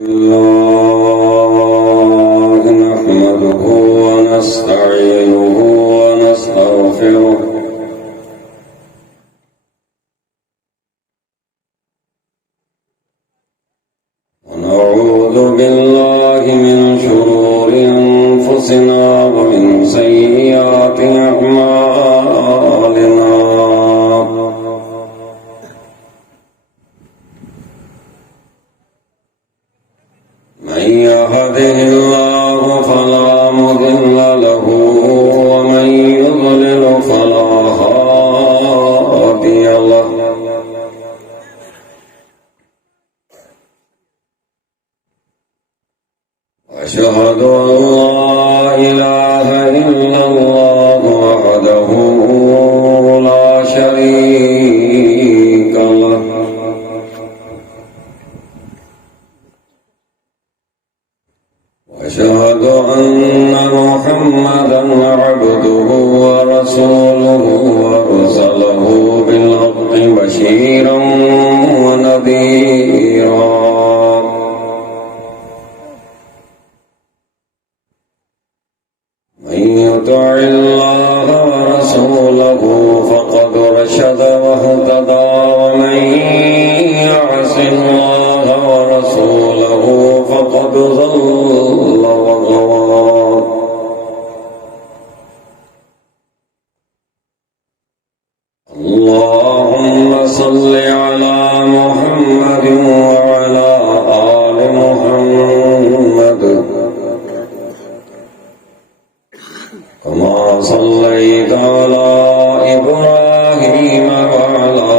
الله نحمده ونستعينه ونستغفره ونعوذ بالله من شرور أنفسنا ومن سيئات أعمالنا من يهده الله فلا مضل له ومن يضلل فلا هادي له وأشهد أن لا إله إلا الله وحده لا شريك له وأشهد أن محمدا عبده ورسوله أرسله بالحق بشيرا ونذيرا من يطع الله ورسوله فقد رشد واهتدى ومن يعص الله ورسوله فقد ضل وغوى اللهم صل على محمد وعلى آل محمد كما صليت على إبراهيم وعلى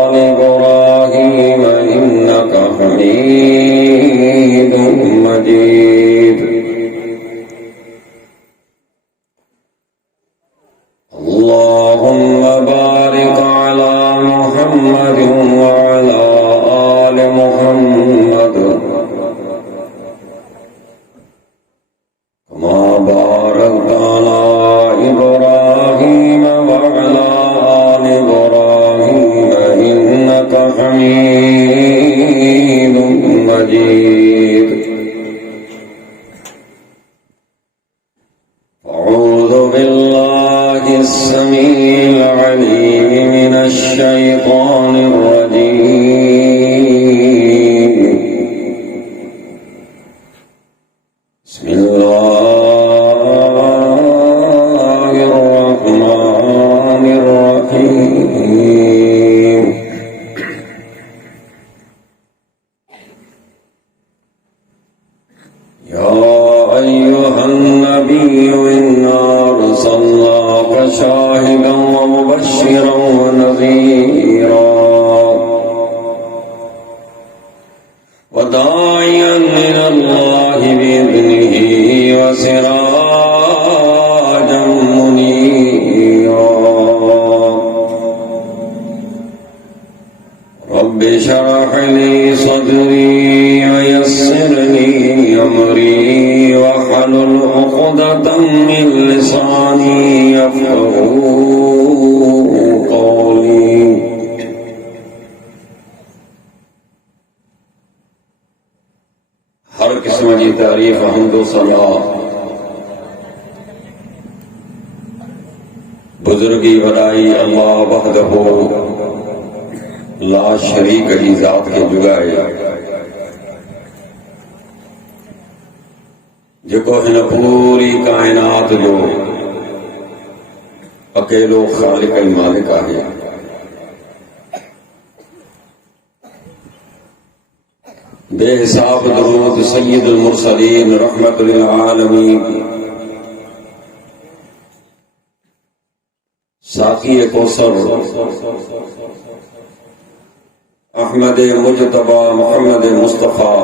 آل إبراهيم إنك حميد مجيد اللهم بارك على محمد وعلى آل محمد كما باركت على إبراهيم وعلى آل إبراهيم إنك حميد مجيد أعوذ بالله السميع العليم من الشيطان الرجيم بسم الله الرحمن الرحيم يا أيها النبي إنا أرسلناك شاهدا ومبشرا ونذيرا وداعيا إلى الله بإذنه وسراجا منيرا رب اشرح لي صدري ويسر لي أمري واحلل عقدة من لساني يفقهوا قولي ہر قسم کی تعریف حمد و ثنا بزرگی بڑائی اللہ وحدہ لا شریک کی ذات کے جگائے جکو ہن پوری کائنات جو اکیلو خالق ای مالک ہے بے حساب درود سید المرسلین رحمت للعالمین ساقی کوثر احمد مجتبی محمد مصطفیٰ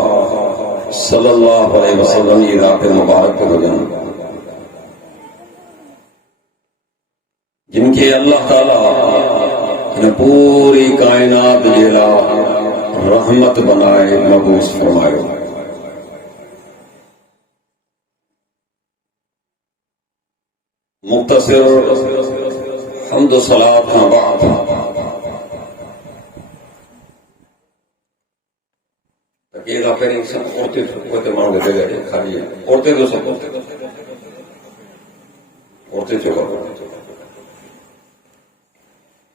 صلی اللہ علیہ وسلم کی ذات مبارک کو بجن جن کے اللہ تعالیٰ نے پوری کائنات جیلا رحمت بنائے مبعوث فرمائے مختصر حمد و صلاة بعد पहिरीं सब औरतें उते माण्हू खे जॻह खाली आहे औरतें तो सब औरतें चयो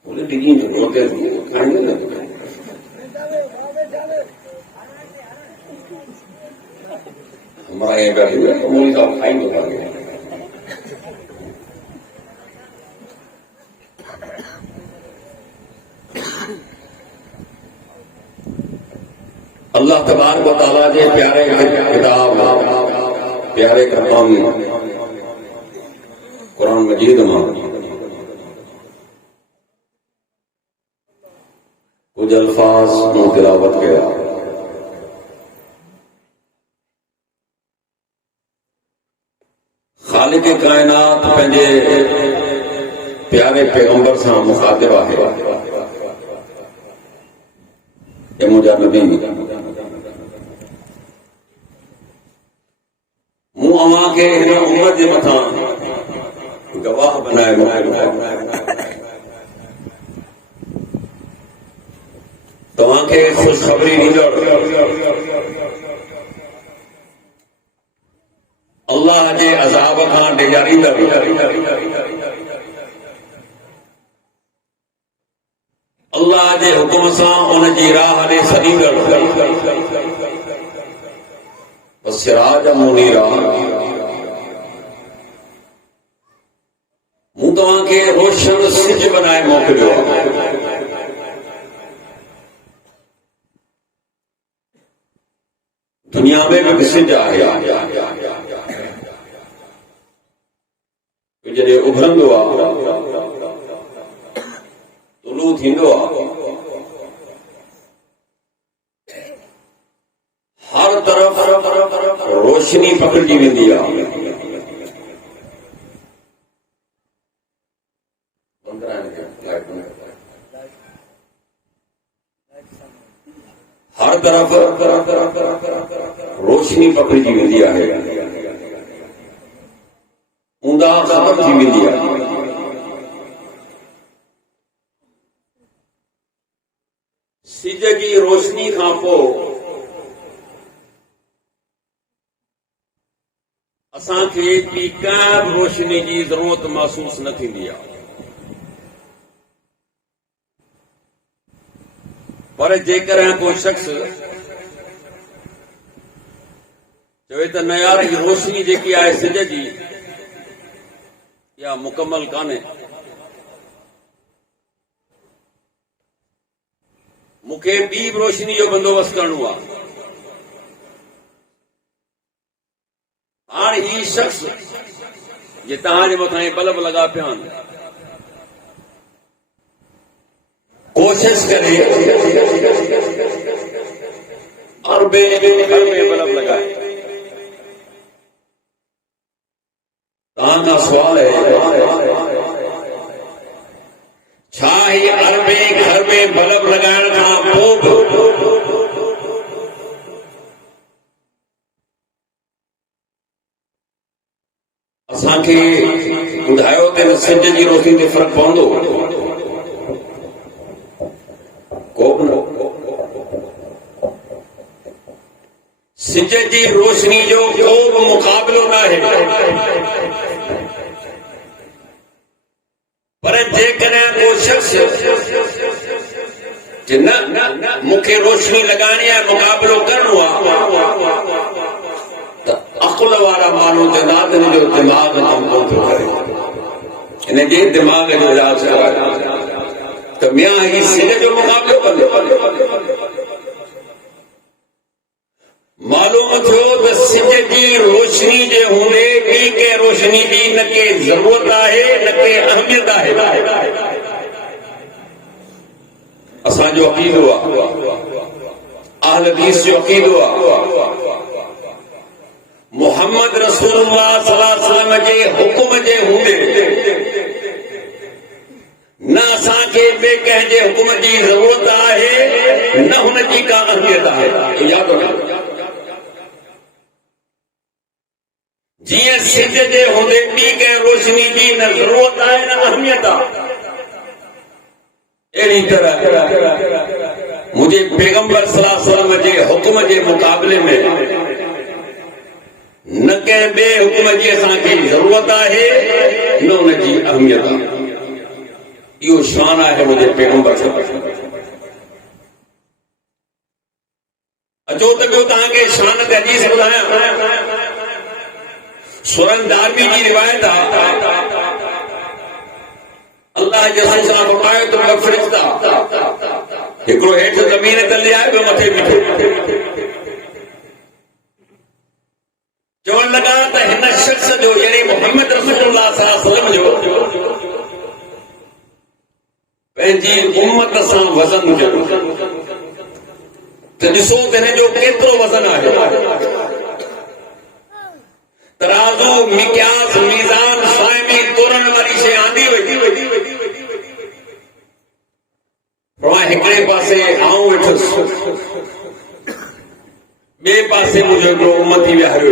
बोले डिगी औरतें खाएंगे ना हमारा यहाँ बैठे हुए मौलवी साहब खाएंगे खाएंगे अल्लाह तबारक व तआला जे प्यारे किताब प्यारे कलाम कुरान मजीद में कुछ अल्फाज तिलावत किया खालिक कायनात पंहिंजे प्यारे पैगंबर से मुखातिब है ये मुझा नबी मूं अवां खे हिन उम्मत जे मथां गवाह बनाए मोकिलियो तव्हांखे ख़ुशख़बरी ॾींदड़ अल्लाह जे अज़ाब खां डिॼारींदड़ अल्लाह जे हुकुम सां उन जी राह ॾे सॾींदड़ सिराज मुनीरा मूं तव्हांखे रोशन सिज बनाए मोकिलियो दुनिया में भी सिज आहे जॾहिं उभरंदो आहे तुलू थींदो आहे हर तरफ रोशनी पकड़जी वेंदी आहे हर तरफ रोशनी पकड़जी वेंदी आहे ऊंदा ख़बर थी वेंदी आहे सिज जी रोशनी खां पोइ असांखे ॿी का बि रोशनी जी ज़रूरत महसूस न थींदी आहे पर जेकर कोई शख्स चवे त न यार ही रोशनी जेकी आहे सिज जी या मुकम्मल कान्हे मूंखे ॿी बि रोशनी जो बंदोबस्त करणो आहे हाणे ही शख्स जे तव्हांजे मथां बल्ब लॻा पिया आहिनि कोशिश करे अरबे बल्ब लगाए तव्हां खां सुवाल है छा ही अरबे घर में बल्ब लगाइण खां पोइ असांखे ॿुधायो त सिज जी रोशनी ते फ़र्क़ु पवंदो को बि न सिज जी रोशनी जो को बि मुक़ाबिलो न आहे पर जेकॾहिं को शख्स जे न मूंखे रोशनी लॻाइणी आहे मुक़ाबिलो करणो आहे त अक़ुल वारा माण्हू चवंदा त हिन जो दिमाग़ कमु कोन थो करे हिन जे दिमाग़ जो इलाज कराए त मियां ही सिज जो मुक़ाबिलो कंदो मालूम थियो त सिज जी रोशनी जे हूंदे ॿी के रोशनी जी न के ज़रूरत आहे न के अहमियत आहे असांजो अक़ीदो आहे अहल हदीस जो अक़ीदो आहे मोहम्मद रसूलुल्लाह सल्लल्लाहु अलैहि वसल्लम जे हुकुम जे हूंदे न असांखे ॿिए कंहिंजे हुकुम जी ज़रूरत आहे न हुन जी का अहमियत आहे यादि रखो जीअं सिज जे हूंदे ॿी कंहिं रोशनी जी न ज़रूरत आहे न अहमियत आहे अहिड़ी तरह मुझे पैगंबर सल्लल्लाहु अलैहि वसल्लम जे हुक्म जे मुकाबले में न कंहिं ॿिए हुक्म जी असांखे ज़रूरत आहे न उनजी अहमियत आहे। इहो शान आहे मुंहिंजे पैगंबर सां। अचो त ॿियो तव्हांखे शान ते हदीस ॿुधायां। सुरन दारमी जी रिवायत आहे, अल्लाह जे रसूल सां फरमायो त ॿ फ़रिश्ता हिकिड़ो हेठि ज़मीन ते लिहाए ॿियो मथे बीठो, चवण लॻा त हिन शख़्स जो यानी मोहम्मद रसूलुल्लाह सल्लल्लाहु अलैहि वसल्लम जो पंहिंजी उम्मत सां वज़न हुजणो त ॾिसो त हिन जो केतिरो वज़न आहे। तराज़ू, मिक्यास, मीज़ान, साइमी, तोरण वारी शइ आंदी वई। हिकिड़े पासे आऊं वेठुसि, ॿिए पासे मुंहिंजो हिकिड़ो उम्मती विहारियो।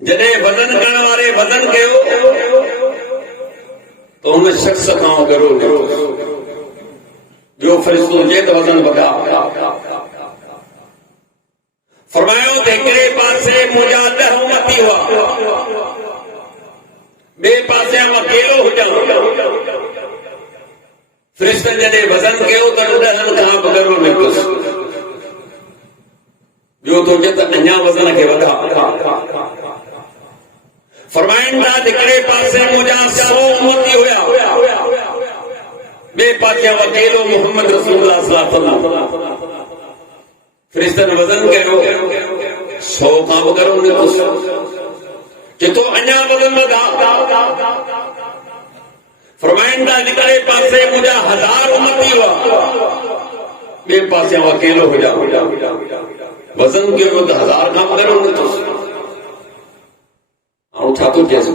जॾहिं वज़न करण वारे वज़न कयो त हुन शख़्स खां ॻरो निकितो। ॿियो फ़रिश्तो हुजे त वज़न वधा। फरमायो त हिकिड़े पासे मुंहिंजा 10 उम्मती हुआ, ॿिए पासे मां अकेलो हुजां। फ़रिश्तनि जॾहिं वज़न कयो त 10 खां बि ॻरो निकितुसि। ॿियो थो हुजे त अञा वज़न खे वधा। फरमाइनि था हिकिड़े पासे मुंहिंजा 100 उम्मती हुया, ॿिए पासे अकेलो मोहम्मद रसूलुल्लाह सल्लल्लाहु अलैहि वसल्लम। फ़रिश्तनि वज़न कयो, 100 खां बि ॻरो निकितुसि। चितो अञा वज़न वधा। फरमाइनि था हिकिड़े पासे मुंहिंजा 1000 उम्मती हुआ, ॿिए पासे अकेलो हुजा। वज़न कयो त 1000 खां बि ॻरो निकितुसि। ऐं छा थो चइसि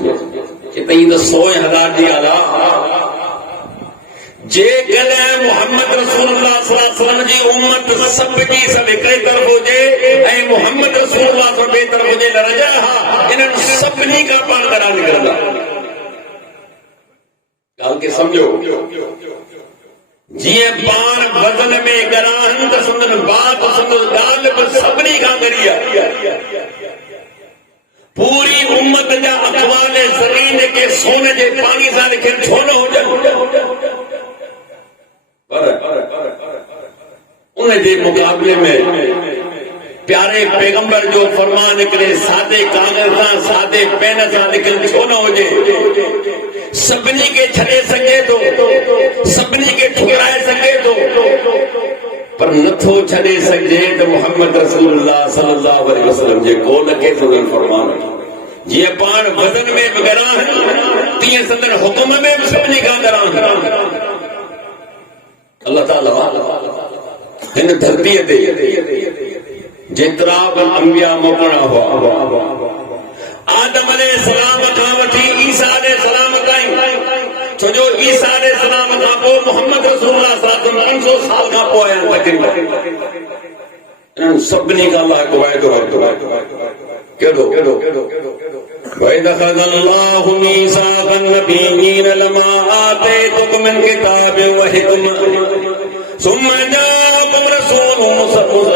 हिते त 100 ऐं 1000 जी आला। जेकॾहिं मोहम्मद रसूलुल्लाह सल्लल्लाहु अलैहि वसल्लम जी उम्मत सभु जी सभु हिकिड़े तरफ़ हुजे ऐं मोहम्मद रसूलुल्लाह सल्लल्लाहु ॿिए तरफ़ हुजे त रजा हा इन्हनि सभिनी खां पाण घणा निकिरंदा। ॻाल्हि खे सम्झो, जीअं पाण वज़न में घणा आहिनि त संदन बात संदन ॻाल्हि बि सभिनी खां घणी आहे। पूरी उम्मत जा अखबार ज़मीन के सोने जे पानी सां लिखियल छो न हुजनि, पर उन जे मुक़ाबले में प्यारे पैगंबर जो फरमान निकिरे सादे कागज़ सां सादे पेन सां लिखियल छो न हुजे। सभिनी खे छॾे सघे थो, सभिनी खे ठुकराए सघे थो, पर नथो छॾे सघे त मोहम्मद रसूलुल्लाह सल्लल्लाहु अलैहि वसल्लम जे कौल खे संदन फरमान। जीअं पाण वज़न में बि घणा आहिनि तीअं संदन हुकुम में बि सभिनी खां घणा आहिनि। अल्लाह ताला हिन धरतीअ ते जेतिरा बि अंबिया मोकिलिया हुआ, आदम अलैहिस्सलाम खां वठी ईसा अलैहिस्सलाम ताईं, छो जो ईसा अलैहिस्सलाम खां पोइ मोहम्मद रसूलुल्लाह सल्लल्लाहु अलैहि वसल्लम 500 साल खां पोइ आया तक़रीबन। इन्हनि सभिनी खां अल्लाह हिकु वाइदो वरितो। कहिड़ो? وَإِذْ أَخَذَ اللَّهُ مِيثَاقَ النَّبِيِّينَ لَمَا آتَيْتُكُم مِّن كِتَابٍ وَحِكْمَةٍ ثُمَّ جَاءَكُمْ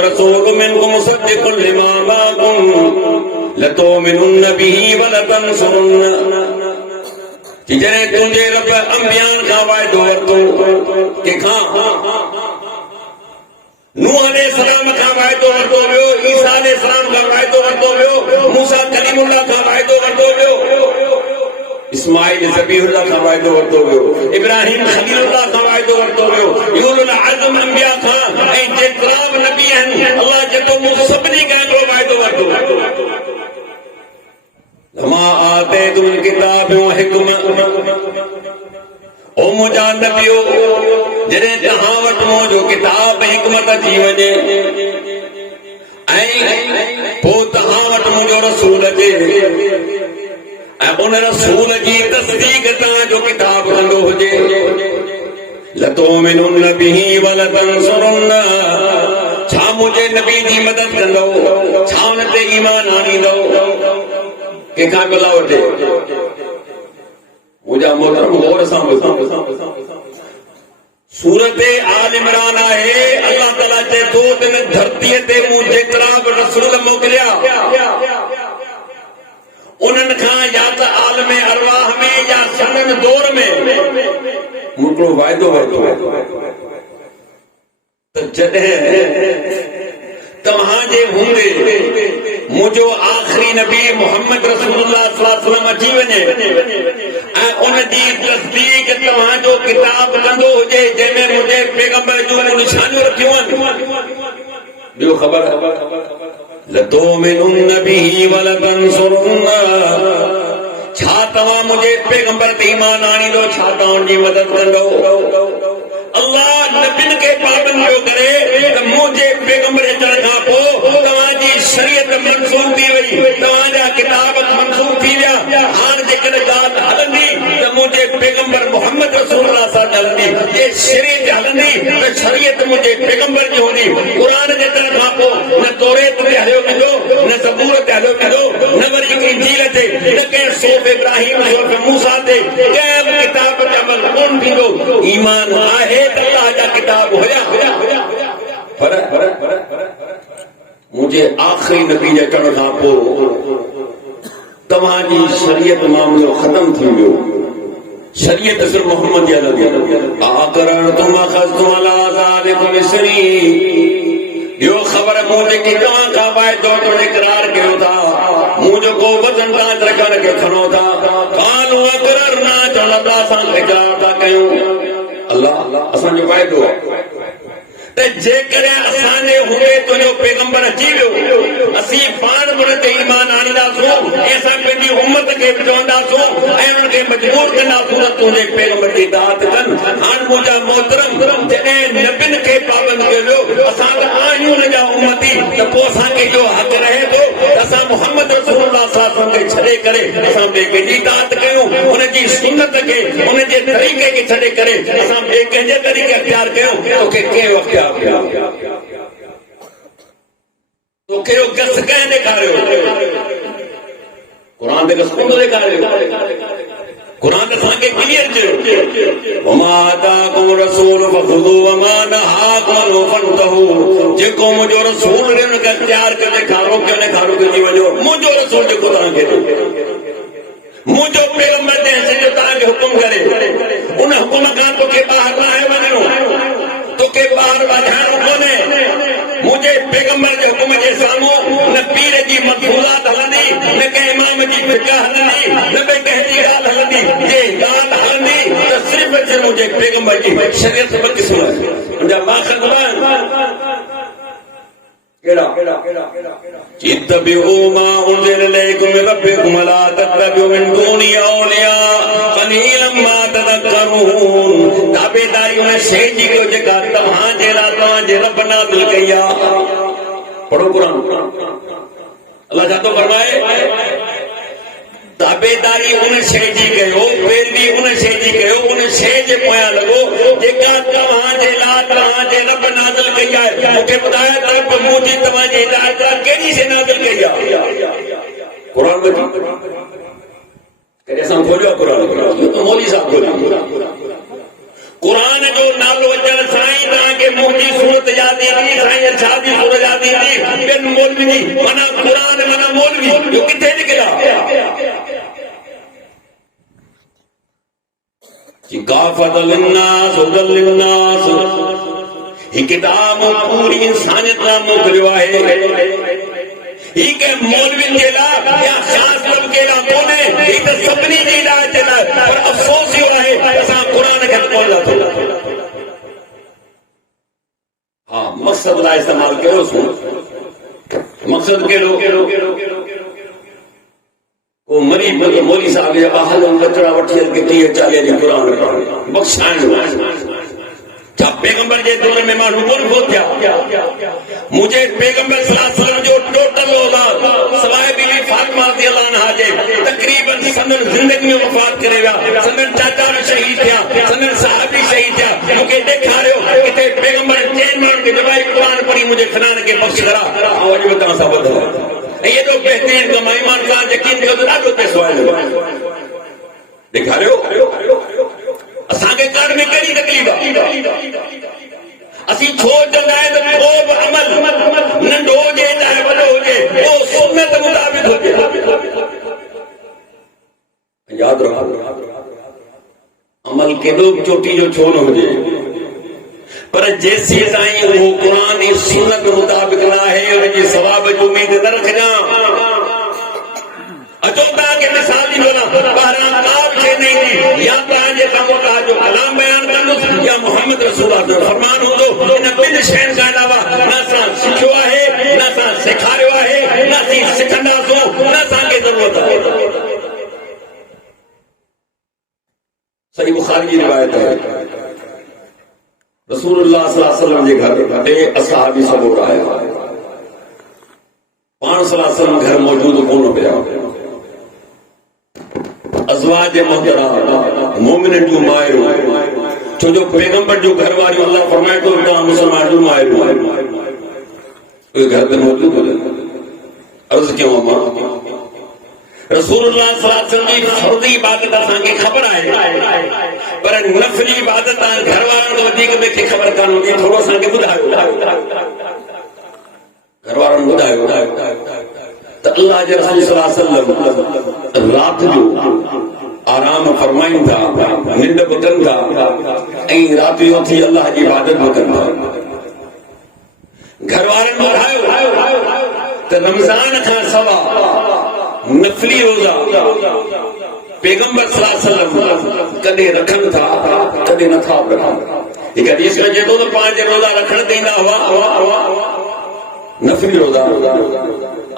رَسُولٌ مِّنكُم مُّصَدِّقٌ لِّمَا مَعَكُمْ لَتُؤْمِنُنَّ بِهِ وَلَتَنصُرُنَّهُ। जॾहिं तुंहिंजे रब अंबियान खां वाइदो वरितो, कंहिंखां? नूह अलैहिस्सलाम खां वाइदो वरितो वियो, ईसा अलैहिस्सलाम खां वाइदो वरितो वियो, मूसा कलीमुल्लाह खां वाइदो वरितो वियो, इस्माइल ज़बीहुल्लाह खां वाइदो वरितो वियो, इब्राहिम खलीलुल्लाह खां वाइदो वरितो वियो, उलुल अज़्म अंबिया खां ऐं जेतिरा बि नबी आहिनि अल्लाह जेको मूं सभिनी खां हिकिड़ो वाइदो वरितो। लमा आतैतुम किताब व हिकमत, ओ मुंहिंजा नबियो जॾहिं तव्हां वटि मुंहिंजो किताब हिकमत अची वञे ऐं पोइ तव्हां वटि मुंहिंजो रसूल अचे ऐं उन रसूल जी तस्दीक तव्हांजो किताब कंदो हुजे, लतुमिनुन बिही वलतंसुरुन, छा मुंहिंजे नबी जी मदद कंदो, छा हुन ते ईमान आणींदो? कंहिंखां भला वठे मुंहिंजा मोहतरम गौर सां सूरत आल इमरान है। अल्लाह ताला जे दो दिन धरती ते मूं जेतिरा बि रसूल मोकिलिया उन्हनि खां या त आलम अरवाह में या सनन दौर में मूं वाइदो वरितो त जॾहिं तव्हांजे हूंदे मुंहिंजो आख़िरी नबी मोहम्मद रसूलुल्लाह सल्लल्लाहु अलैहि वसल्लम अची वञे ऐं उन जी तस्दीक तव्हांजो किताब कंदो हुजे जंहिंमें मुंहिंजे पैगंबर जूं निशानियूं रखियूं आहिनि। ॿियो ख़बर लतुमिनुन बिही वलतंसुरुन्ना, छा तव्हां मुंहिंजे पैगंबर ते ईमान आणींदो, छा तव्हां उनजी मदद कंदो। अल्लाह नबियुनि खे पाबंद पियो करे त मुंहिंजे पैगंबर अचण खां पोइ तव्हांजी शरीयत मंसूख थी वई, तव्हांजा किताब मंसूख थी विया। हाणे जेकॾहिं ॻाल्हि हलंदी त मुंहिंजे पैगंबर मोहम्मद रसूलुल्लाह सां हलंदी, ये शरीयत हलंदी त शरीयत मुंहिंजे पैगंबर जी हूंदी। क़ुर जे अचण खां पोइ न तौरेत ते हलियो वेंदो, न ज़बूर ते हलियो वेंदो, न वरी इंजील ते, न कंहिं सूफ़ इब्राहिम सूफ़ मूसा ते कंहिं बि किताब ते अमल कोन थींदो। ईमान आहे त अल्लाह जा किताब हुया, पर मुंहिंजे आख़िरी नबी जे अचण खां पोइ तव्हांजी शरीयत मामलो ख़तम थी वियो। शरीयत सिर्फ मोहम्मद जी हलंदी। आकरण तुम अखज़्तुम अला ज़ालिकुम इसरी, इहो ख़बर मूं जेकी तव्हां खां वाइदो वठण इक़रार कयो था, मूं जेको वचन तव्हां रखण खे खणो था, कानू अक़ररना चवण अलाह सां इक़रार था कयूं। अल्लाह असांजो वाइदो आहे त जेकॾहिं असांजे हूंदे तुंहिंजो पैगंबर अची वियो, असीं पाण उन ते ईमान आणींदासूं ऐं असां पंहिंजी उम्मत खे बि चवंदासूं ऐं उन्हनि खे मजबूर कंदासूं त तुंहिंजे पैगंबर जी इताअत कनि। हाणे मुंहिंजा मोहतरम, जॾहिं नबियुनि खे पाबंद कयो, असां त आहियूं हुन जा उम्मती, त पोइ असांखे इहो हक़ रहे थो त असां मोहम्मद रसूलुल्लाह सल्लल्लाहु अलैहि वसल्लम खे छॾे करे असां ॿिए कंहिंजी इताअत कयूं, हुनजी सुन्नत खे, हुनजे तरीक़े खे छॾे करे असां ॿिए कंहिंजे तरीक़े अख़्तियार कयूं। तोखे कंहिं वक़्तु तोखे गस कंहिं ॾेखारियो? क़ुर ते गस कोन ॾेखारियो। क़ुर असांखे क्लियर चयो, वमा आताकुम रसूल फखुदू वमा नहाकुम अन्हु फंतहू, जेको मुंहिंजो रसूल ॾे उनखे अख़्तियार कयो, ॾेखारो कयो, ॾेखारो कयो वञो। मुंहिंजो रसूल जेको तव्हांखे मुंहिंजो पैगंबर जंहिं जो तव्हांखे हुकुम करे, उन हुकुम खां तोखे ॿाहिरि न आहे वञणो, तोखे ॿाहिरि वधाइणो कोन्हे। मुंहिंजे पैगंबर जे हुकुम जे साम्हूं न पीर जी मक़बूलात हलंदी, न कंहिं इमाम जी फिक़ह हलंदी, न ॿिए कंहिंजी ॻाल्हि हलंदी। जे ॻाल्हि हलंदी त सिर्फ़ मुंहिंजे पैगंबर जी शरीयत ॿ क़िस्म आहे। मुंहिंजा माख़ज़ इत्तबिऊ मा उनज़िला इलैकुम मिन रब्बिकुम वला तत्तबिऊ मिन दूनी औलिया क़लीलन मा तज़क्करून। ताबेदारी उन शइ जी कयो जेका तव्हांजे लाइ तव्हांजे रब नाज़िल कई आहे। पढ़ो क़ुर। अल्लाह छा थो फरमाए? ताबेदारी उन शइ जी कयो, पैरवी उन शइ जी कयो, उन शइ जे पोयां लॻो जेका तव्हांजे लाइ तव्हांजे रब नाज़िल कई आहे। मूंखे ॿुधायो त रब मुंहिंजी तव्हांजी हिदायत लाइ कहिड़ी शइ नाज़िल कई आहे? क़ुर में कॾहिं असां खोलियो आहे क़ुर? इहो त मौलवी साहब खोलियो। क़ुर जो नालो अचण सां ई तव्हांखे मुंहिंजी सूरत यादि ईंदी, साईं अरशद जी सूरत यादि ईंदी, ॿियनि मौलवी जी माना क़ुर माना मौलवी। इहो किथे लिखियलु आहे? ही किताब पूरी इंसानियत लाइ मोकिलियो आहे। ही के मौलवियुनि जे लाइ या ख़ासि तबके लाइ कोन्हे, ही त सभिनी जी हिदायत जे लाइ। पर अफ़सोस इहो आहे असां क़ुर खे कोन लाथो। हा, मक़सद लाइ इस्तेमालु कयोसीं। मक़सद कहिड़ो? वो मरी मौलवी साहब जा ॿाहिरि लचड़ा वठी हल 30-40 ॾींहं क़ुर पढ़ण बख़्शाइण। छा पैगंबर जे दौर में माण्हू कोन पहुचा? मुंहिंजे पैगंबर सल्लल्लाहु अलैहि वसल्लम जो टोटल औलाद सवाइ बीबी फातिमा रज़ियल्लाहु अन्हा जे तक़रीबन संदन ज़िंदगी में वफ़ात करे विया। संदन चाचा बि शहीद थिया, संदन साहबी शहीद थिया। मूंखे ॾेखारियो किथे पैगंबर चइनि माण्हुनि खे जवाई क़ुर पढ़ी मुंहिंजे ख़नान खे बख़्श करा। ऐं अॼु बि तव्हां सां ॿुधो एॾो बहितरीन कमु ईमान सां यकीन कयो त ॾाढो पैसो आहे। ॾेखारियो असांखे करण में कहिड़ी तकलीफ़ आहे? असीं छो चवंदा आहियूं त को बि अमल नंढो हुजे चाहे वॾो हुजे उहो सुन्नत मुताबिक़ हुजे। यादि रखो, अमल केॾो बि चोटी जो छो न हुजे, पर जेसीं ताईं उहो क़ुर जी सुन्नत मुताबिक़ न आहे उनजे सवाब जी उमेद न रखजां। अचो तव्हांखे मिसाल ॾींदो न, ॿाहिरां का बि शइ न ईंदी, या तव्हांजे साम्हूं तव्हां जो कलाम बयानु कंदुसि या मोहम्मद रसूल जो फरमान हूंदो। इन ॿिनि शयुनि खां अलावा न असां सिखियो आहे, न असां सेखारियो आहे, न असीं सिखंदासूं, न असांखे ज़रूरत आहे। सही बुखारी जी रिवायत है, रसूलुल्लाह सल्लल्लाहु अलैहि वसल्लम जे घर टे असहाबी सबूर आया। पाण सल्लल्लाहु अलैहि वसल्लम घर मौजूद कोन पिया। अज़वाज मुहतरमा मोमिनन जूं मायूं, छो जो पैगंबर जूं घर वारियूं अल्लाह फरमाए थो तव्हां मुसलमान जूं मायूं उहे घर में मौजूद हुजनि। अर्ज़ कयूं मां रसूलुल्लाह सल्लल्लाहु अलैहि वसल्लम जी फर्ज़ी इबादत असांखे ख़बर आहे, पर नफ़ली इबादत घर वारनि खां वधीक मूंखे ख़बर कान हूंदी। थोरो असांखे ॿुधायो, घर वारनि ॿुधायो त अल्लाह जे रसूल सल्लल्लाहु अलैहि वसल्लम राति जो आराम फरमाइनि था, निंड बि कनि था ऐं राति जो थी अल्लाह जी इबादत बि कनि था। घर वारनि ॿुधायो त रमज़ान खां सवाइ नफली रोज़ा पैगंबर सल्लल्लाहु अलैहि वसल्लम कॾहिं रखनि था, कॾहिं नथा रखनि। हिकु हदीस में चए थो त पंहिंजे रोज़ा रखण ते ईंदा हुआ, नफली रोज़ा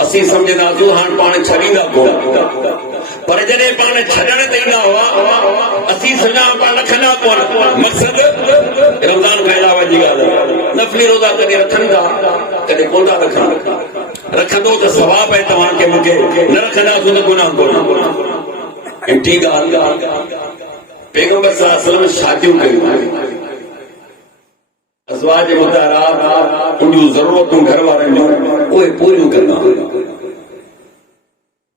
असीं सम्झंदासीं हाणे पाण छॾींदा कोन, पर जॾहिं पाण छॾण ते ईंदा हुआ असीं सम्झा पाण रखंदा कोन। मक़सद रमज़ान खां अलावा जी ॻाल्हि आहे। नफली रोज़ा कॾहिं रखनि था, कॾहिं कोन था रखनि। रखंदो त सवाब आहे तव्हांखे, मूंखे न रखंदासीं त गुनाह कोन। ऐं टी ॻाल्हि, पैगंबर सल्लल्लाहु अलैहि वसल्लम शादियूं कयूं, अज़वाज मुतहरात उन जूं ज़रूरतूं घर वारनि जूं उहे पूरियूं कंदा।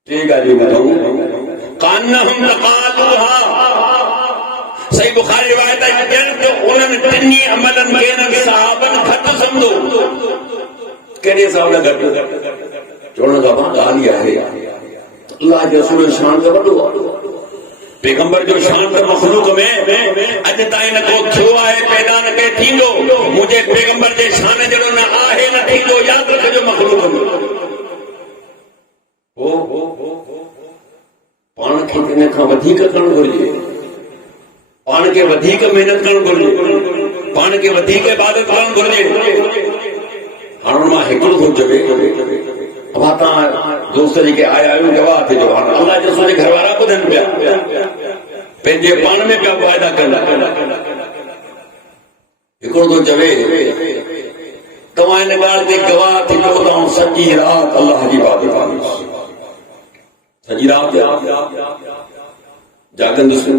टे ॻाल्हियूं ॿुधूं, कानहुम लक़ालुहा। सही बुखारी रिवायत आहे त उन्हनि टिनी अमलनि खे सहाबनि घटि सम्झो। कहिड़े हिसाब सां घटि? चवण खां पोइ ॻाल्हि आहे अल्लाह जे रसूल जो शान त वॾो आहे, पैगंबर जो शान त मखलूक में अॼु ताईं न को थियो आहे, पैदा न के थींदो। मुंहिंजे पैगंबर जे शान जहिड़ो न आहे, न थींदो। यादि रखिजो मखलूक में। पाण खे इन खां वधीक करणु घुरिजे, पाण खे वधीक महिनत करणु घुरिजे, पाण खे वधीक इबादत करणु घुरिजे। हाणे मां हिकिड़ो थो चवे, तव्हां दोस्त जेके आया आहियो गवाह थिजो। हाणे अल्लाह जे रसूल जे घर वारा ॿुधनि पिया, पंहिंजे पाण में पिया वाइदा कनि। हिकिड़ो थो चवे तव्हां हिन ॻाल्हि ते गवाह थिजो तव्हां सॼी राति अल्लाह जी इबादत कंदुसि, सॼी राति जागंदुसि,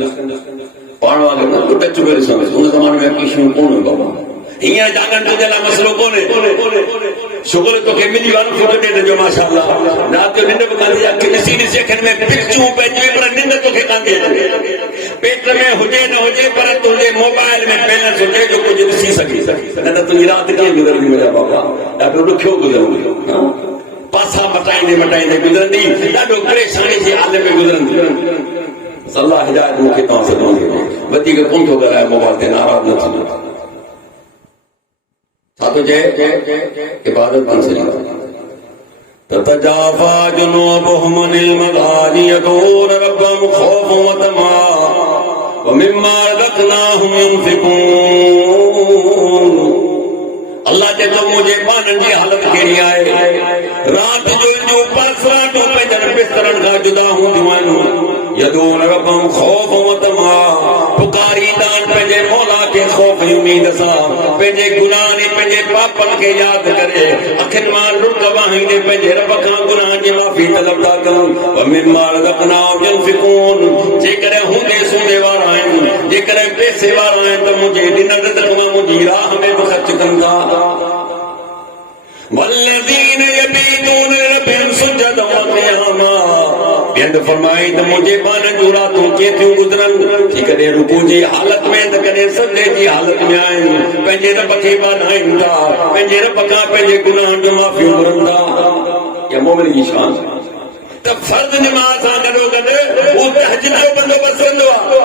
पाण वांगुरु न टच करे ॾिसंदुसि। उन ज़माने में अकेशूं कोन हूंदो, हींअर जागण तुंहिंजे लाइ मसइलो कोन्हे। शुक्र तोखे मिली वञ फोटो ॾे जो माशाअल्लाह। राति जो निंड बि कान थी, अखि ॾिसी ॾिसी अखियुनि में पिचूं पइजी पर निंड तोखे कान थी अचे। पेट में हुजे न हुजे पर तुंहिंजे मोबाइल में बैलेंस हुजे जो कुझु ॾिसी सघी, न त तुंहिंजी राति कीअं गुज़रंदी मुंहिंजा बाबा? ॾाढो ॾुखियो गुज़रंदी, पासा मटाईंदे मटाईंदे गुज़रंदी, ॾाढो परेशानी जे आले में गुज़रंदी। अल्लाह हिदायत मूंखे तव्हां सां ॾिनो, वधीक कोन थो ॻाल्हाए, मोबाइल ते नाराज़ न थींदो। छा थो चए? इबादत बन सॼी ततजाफा जुनूबुहुम अनिल मदाजी यदून रब्बहुम खौफन व तमा व मिम्मा रज़क़नाहुम युनफिकून। अल्लाह जे तो मुझे बानन जी हालत कहिड़ी आहे? रात जो जो परसराटो पंहिंजनि बिस्तरनि खां जुदा हूंदियूं आहिनि। यदून रब्बहुम खौफन व तमा, पुकारींदा आहिनि पंहिंजे मौला खे ख़ौफ़ ऐं उमीद सां, पंहिंजे गुनाहनि पंहिंजे पापनि खे यादि करे अखियुनि मां लुक वहाईंदे पंहिंजे रब खां गुनाहनि जी माफ़ी तलब था कनि। व मिम्मा रज़क़नाहुम युनफिकून, जेकॾहिं हूंदे सूंदे वारा आहिनि, जेकॾहिं पैसे वारा आहिनि त मुंहिंजे ॾिनल रज़क़ मां मुंहिंजी राह में बि ख़र्च कनि था। वल्लज़ीन यबीतून लिरब्बिहिम सुजदन व क़ियामा, ॿियनि फरमाई त मुंहिंजे बाननि जूं रातूं कीअं थियूं गुज़रनि? जेकॾहिं रुकू जी हालत में कॾहिं सदे जी हालत में आहिनि, पंहिंजे रब खे बाधाइनि था, पंहिंजे रब खां पंहिंजे गुनाहनि जो माफ़ी घुरनि था। या मोमिन जी शान त फर्ज़ निमाज़ सां गॾोगॾु हू तहज्जुद जो बंदोबस्त कंदो आहे,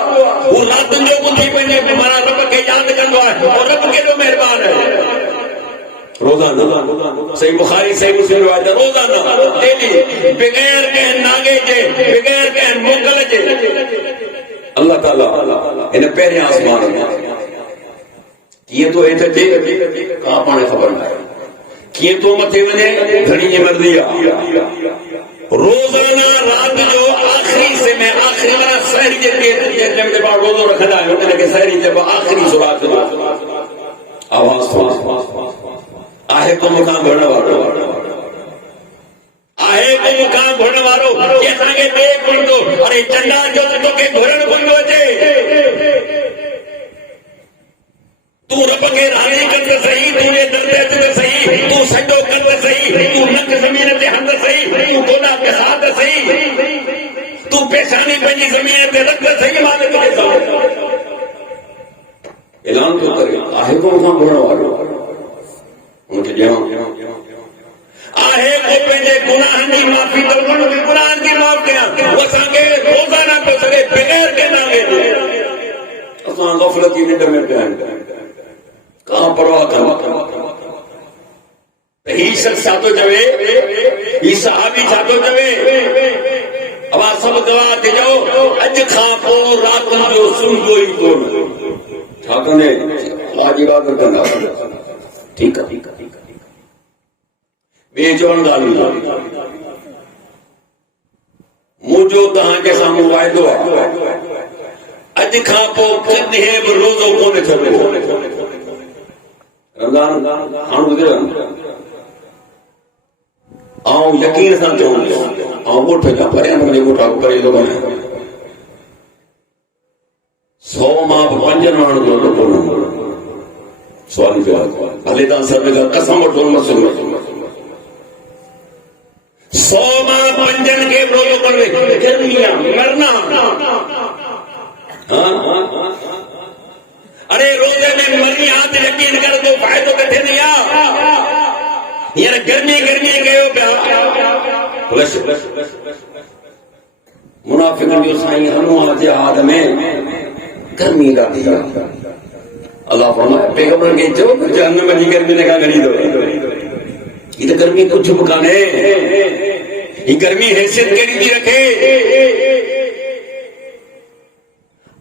हू रातिनि जो उथी पंहिंजे माना रब खे यादि कंदो आहे, और रब केॾो महिरबान आहे। रोज़ाना सही बुखारी सही मुस्लिम रिवायत रोज़ाना डेली बगैर कंहिं नागे जे बगैर कंहिं मोकल जे अल्लाह ताला इन पहिरें आसमान में कीअं थो हेठि अचे का पाण ख़बर न आहे, कीअं थो मथे वञे घणी जी मर्ज़ी आहे। रोज़ाना रात जो आखिरी से में आखिरी माना सहरी जे टाइम ते पाण रोज़ो रखंदा आहियूं, उनखे सहरी चइबो आखिरी सुरात जो आवाज़ थो आहे को मुखां घुरण वारो आहे को मुखां घुरण वारो कि असांखे ॾे घुरंदो। अरे चंडा जो तोखे घुरण घुरंदो अचे, तूं रब खे राज़ी कर त सही, तुंहिंजे दर ते अच त सही, तूं सॼो कर त सही, तूं नक ज़मीन ते हंध सही, तूं गोॾा पिसा त सही, तूं पेशानी पंहिंजी ज़मीन ते रख त सही। मालिक खे ऐलान थो करे आहे को मुखां घुरण वारो, उनखे ॾियां आहे को पंहिंजे गुनाहनि जी माफ़ी थो घुर, गुनाहनि जी माफ़ कयां। उहो असांखे रोज़ाना पियो सघे बग़ैर कंहिं नागे जे। असां ग़फ़लत जी निंड में पिया आहियूं, का परवाह कनि। ही शख़्स छा थो चवे, ही सहाबी छा थो चवे, अवां सभु गवाह थिजो, अॼु खां पोइ राति जो सुम्हिजो ई कोन। छा कंदे अल्लाह जी इबादत कंदा। ठीकु आहे ॿिए चवण ॻाल्हि मुंहिंजो तव्हांजे साम्हूं वाइदो आहे, अॼु खां पोइ कॾहिं बि रोज़ो कोन छॾियो। रमज़ान हाणे ॿुधो ऐं यकीन सां चवंदो ऐं ॻोठ जा परियां मुंहिंजे ॻोठ करे थो वञे 100 मां 5 माण्हुनि जो कोन सवाल जवाब भले तव्हां सभिनी खां कसम वठो मसूल 100 मां 5 खे रोज़ो करे गर्मी आहे मरना। अरे रोज़े में मरी हाथ यकीन कर तो फ़ाइदो किथे नहीं आ। हींअर गर्मी कयो पिया मुनाफ़िक़नि जो साईं हनुमान जे हाथ में गर्मी ॾाढी आहे। अल्लाह फरमाए पैगंबर खे चओ त जहन्नम जी गर्मी ने खां घणी अथव। ही त गर्मी कुझु बि कान्हे, ही गर्मी हैसियत कहिड़ी थी रखे।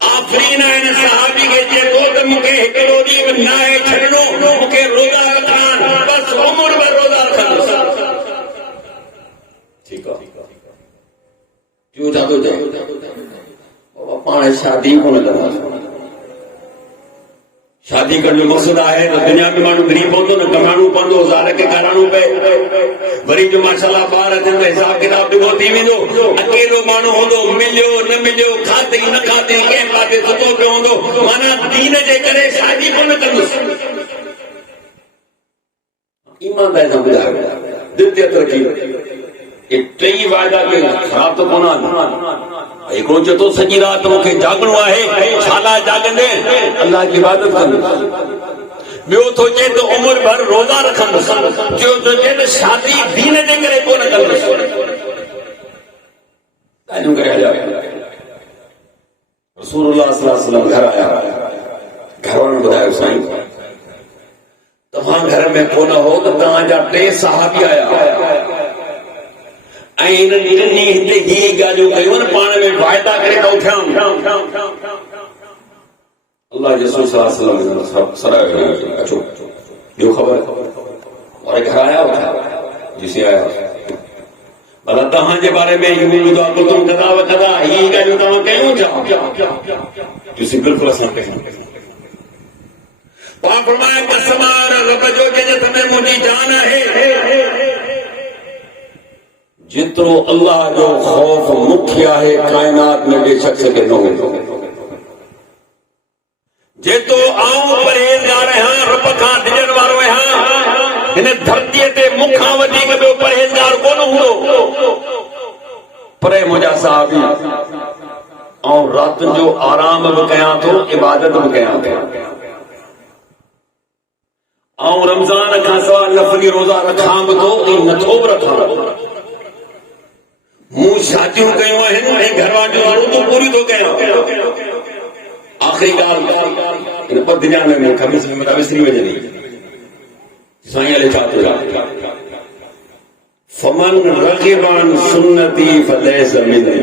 आफ़रीन आहिनि सहाबी खे चइबो त मूंखे हिकिड़ो ॾींहुं न आहे छॾणो, मूंखे रोज़ा रखण बसि उमिरि भर रोज़ा रखंदुसि। ठीकु आहे ॿियो छा थो चए पाण शादी कोन कंदासीं। शादी करण जो मक़सदु आहे त दुनिया में माण्हू गरीब पवंदो न, कमाइणो पवंदो, ज़ाल खे खाराइणो पए, वरी जो माशाल्लाह ॿार थियनि त हिसाब किताब ॾिघो थी वेंदो। अकेलो माण्हू हूंदो, मिलियो न मिलियो, खाधई न खाधई, कंहिं पासे सुतो पियो हूंदो, माना दीन जे करे शादी कोन कंदुसि। ईमानदारी सां ॿुधायो दिलि ते तरक़ी ये 3 वाइदा के ख़राब तो कोन आहिनि। हिकिड़ो चए थो सॼी राति मूंखे जागणो आहे, छा लाइ जागंदे अल्लाह जी इबादत कंदुसि। ॿियो थो चए त उमिरि भर रोज़ा रखंदुसि। टियों थो चए त शादी दीन जे करे कोन कंदुसि। रसूलुल्लाह सल्लल्लाहु अलैहि वसल्लम घर आया, घर वारनि ॿुधायो साईं तव्हां घर में कोन हो त तव्हांजा 3 सहाबी आया ऐं हिननि टिनी हिते ही ॻाल्हियूं कयूं पाण में वाइदा करे था उथियां। अल्लाह जे रसूल सल्लल्लाहु अलैहि वसल्लम सरायो अचो ॿियो ख़बर और घर आया हो जिसे आया भला तव्हांजे बारे में तुम कदा व कदा ही ॻाल्हियूं तव्हां कयूं छा? बिल्कुलु असां कयूं। पाण फरमाए कसम रब जो जंहिंजे हथ में मुंहिंजी जान आहे, जितरो अल्लाह जो खौफ मुख्य है कायनात में ॿिए शख्स खे न हूंदो। जेतो आऊं परहेज़गार आहियां, रब खां डिॼण वारो आहियां, हिन धरतीअ ते मूंखां वधीक ॿियो परहेज़गार कोन हूंदो। पर मुंहिंजा साहबी और रात जो आराम भी कयां थो, इबादत भी कयां थो, और रमज़ान खां सवाइ नफ़ली रोज़ा रखां बि थो ऐं नथो बि रखां। मूं शादियूं कयूं आहिनि ऐं घरवार जूं ज़रूरतूं पूरी थो कयां। आख़िरी ॻाल्हि इन पदजाने में ख़मीस में मता विसरी वञे साईं अले छा थियो, फमन रग़िबान सुन्नती फलैस मिन्नी,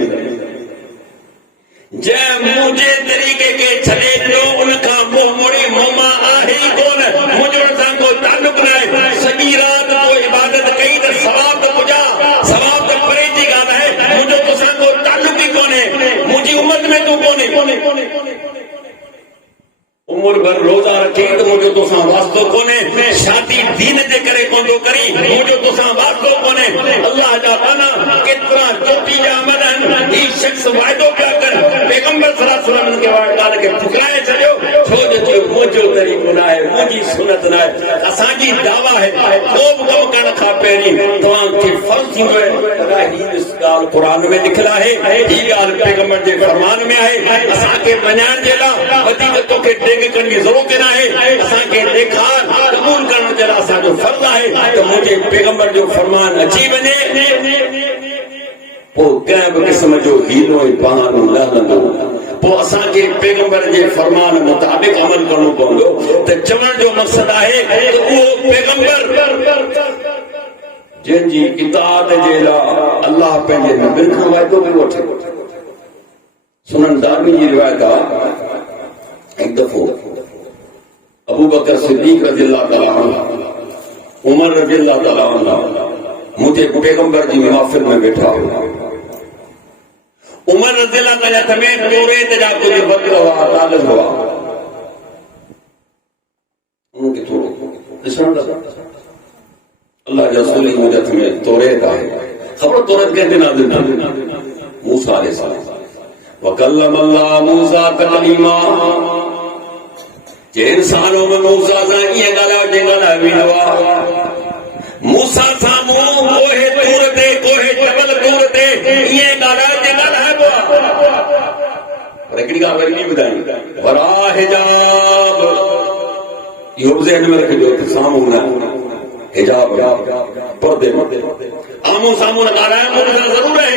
जंहिं मुंहिंजे तरीक़े खे छॾे ॾिनो उन खां मुंहुं मोड़ी मोमा आहे ई कोन, मुंहिंजो सां को तालुक न आहे। सॼी राति को इबादत कई त सवाब त पुॼा, सवाब त परे जी ॻाल्हि आहे, मुंहिंजो तोसां को तालुक ई कोन्हे, मुंहिंजी उमत में तूं कोन्हे। उम्र भर रोज़ा रखे त मुंहिंजो तोसां वास्तो कोन्हे, शादी दीन जे करे कोन थो करी, मुंहिंजो तोसां वास्तो कोन्हे। अल्लाह जा ताना केतिरा चोटी जा अमल आहिनि, ही शख़्स वाइदो पिया कनि, पैगंबर सल्लल्लाहु अलैहि वसल्लम खे ॻाल्हि खे ठुकराए छॾियो, छो जो मुंहिंजो तरीक़ो न आहे, मुंहिंजी सुनत न आहे। असांजी दावा आहे को बि कमु करण खां पहिरीं तव्हांखे फ़र्ज़ थींदो आहे हीअ ॻाल्हि क़ुर में लिखियलु आहे, ही ॻाल्हि पैगंबर जे फ़रमान में आहे। असांखे मञाइण जे लाइ वधीक तोखे टेग करण जी ज़रूरत न आहे, असांखे ॾेखार क़बूल करण जे लाइ असांजो फ़र्ज़ आहे त मुंहिंजे पैगंबर जो फ़रमान अची वञे, पोइ कंहिं बि क़िस्म जो हीलो ऐं बहानो न हलंदो। पोइ असांखे पैगंबर जे फ़रमान मुताबिक़ अमल करणो पवंदो। त चवण जो मक़सदु आहे त उहो पैगंबर जंहिंजी इताअत जे लाइ अल्लाह पंहिंजे नबियुनि खां वाइदो बि वठे। सुनन दारमी जी रिवायत आहे, एक दफ़ो अबू बकर सिद्दीक़ रज़ियल्लाहु ताला अन्हु, उमर रज़ियल्लाहु ताला अन्हु मुझे पैगंबर जी महफिल में बैठा हो। उमर रज़ियल्लाहु ताला तमें तौरेत जा कुछ वक्त हुआ, तालिब हुआ, उनके थोड़ो ॾिसण लॻा अल्लाह जा रसूल मुझे में तौरेत आहे। ख़बर तौरेत कहते नाज़िल थी मूसा अलैहिस्सलाम, वकल्लम अल्लाह मूसा तकलीमा, जे इंसानों में मूसा सां ईअं ॻाल्हायो जे ॻाल्हायो बि न हुआ। मूसा साम्हूं कोहे तूर ते, कोहे जबल तूर ते ईअं ॻाल्हायो जे ॻाल्हाइबो आहे। पर हिकिड़ी ॻाल्हि वरी बि ॿुधाई, वरा हिजाब, इहो बि ज़हन में रखिजो त साम्हूं न, हिजाब पर्दे आम्हूं साम्हूं न ॻाल्हायो, मूंसां ज़रूर आहे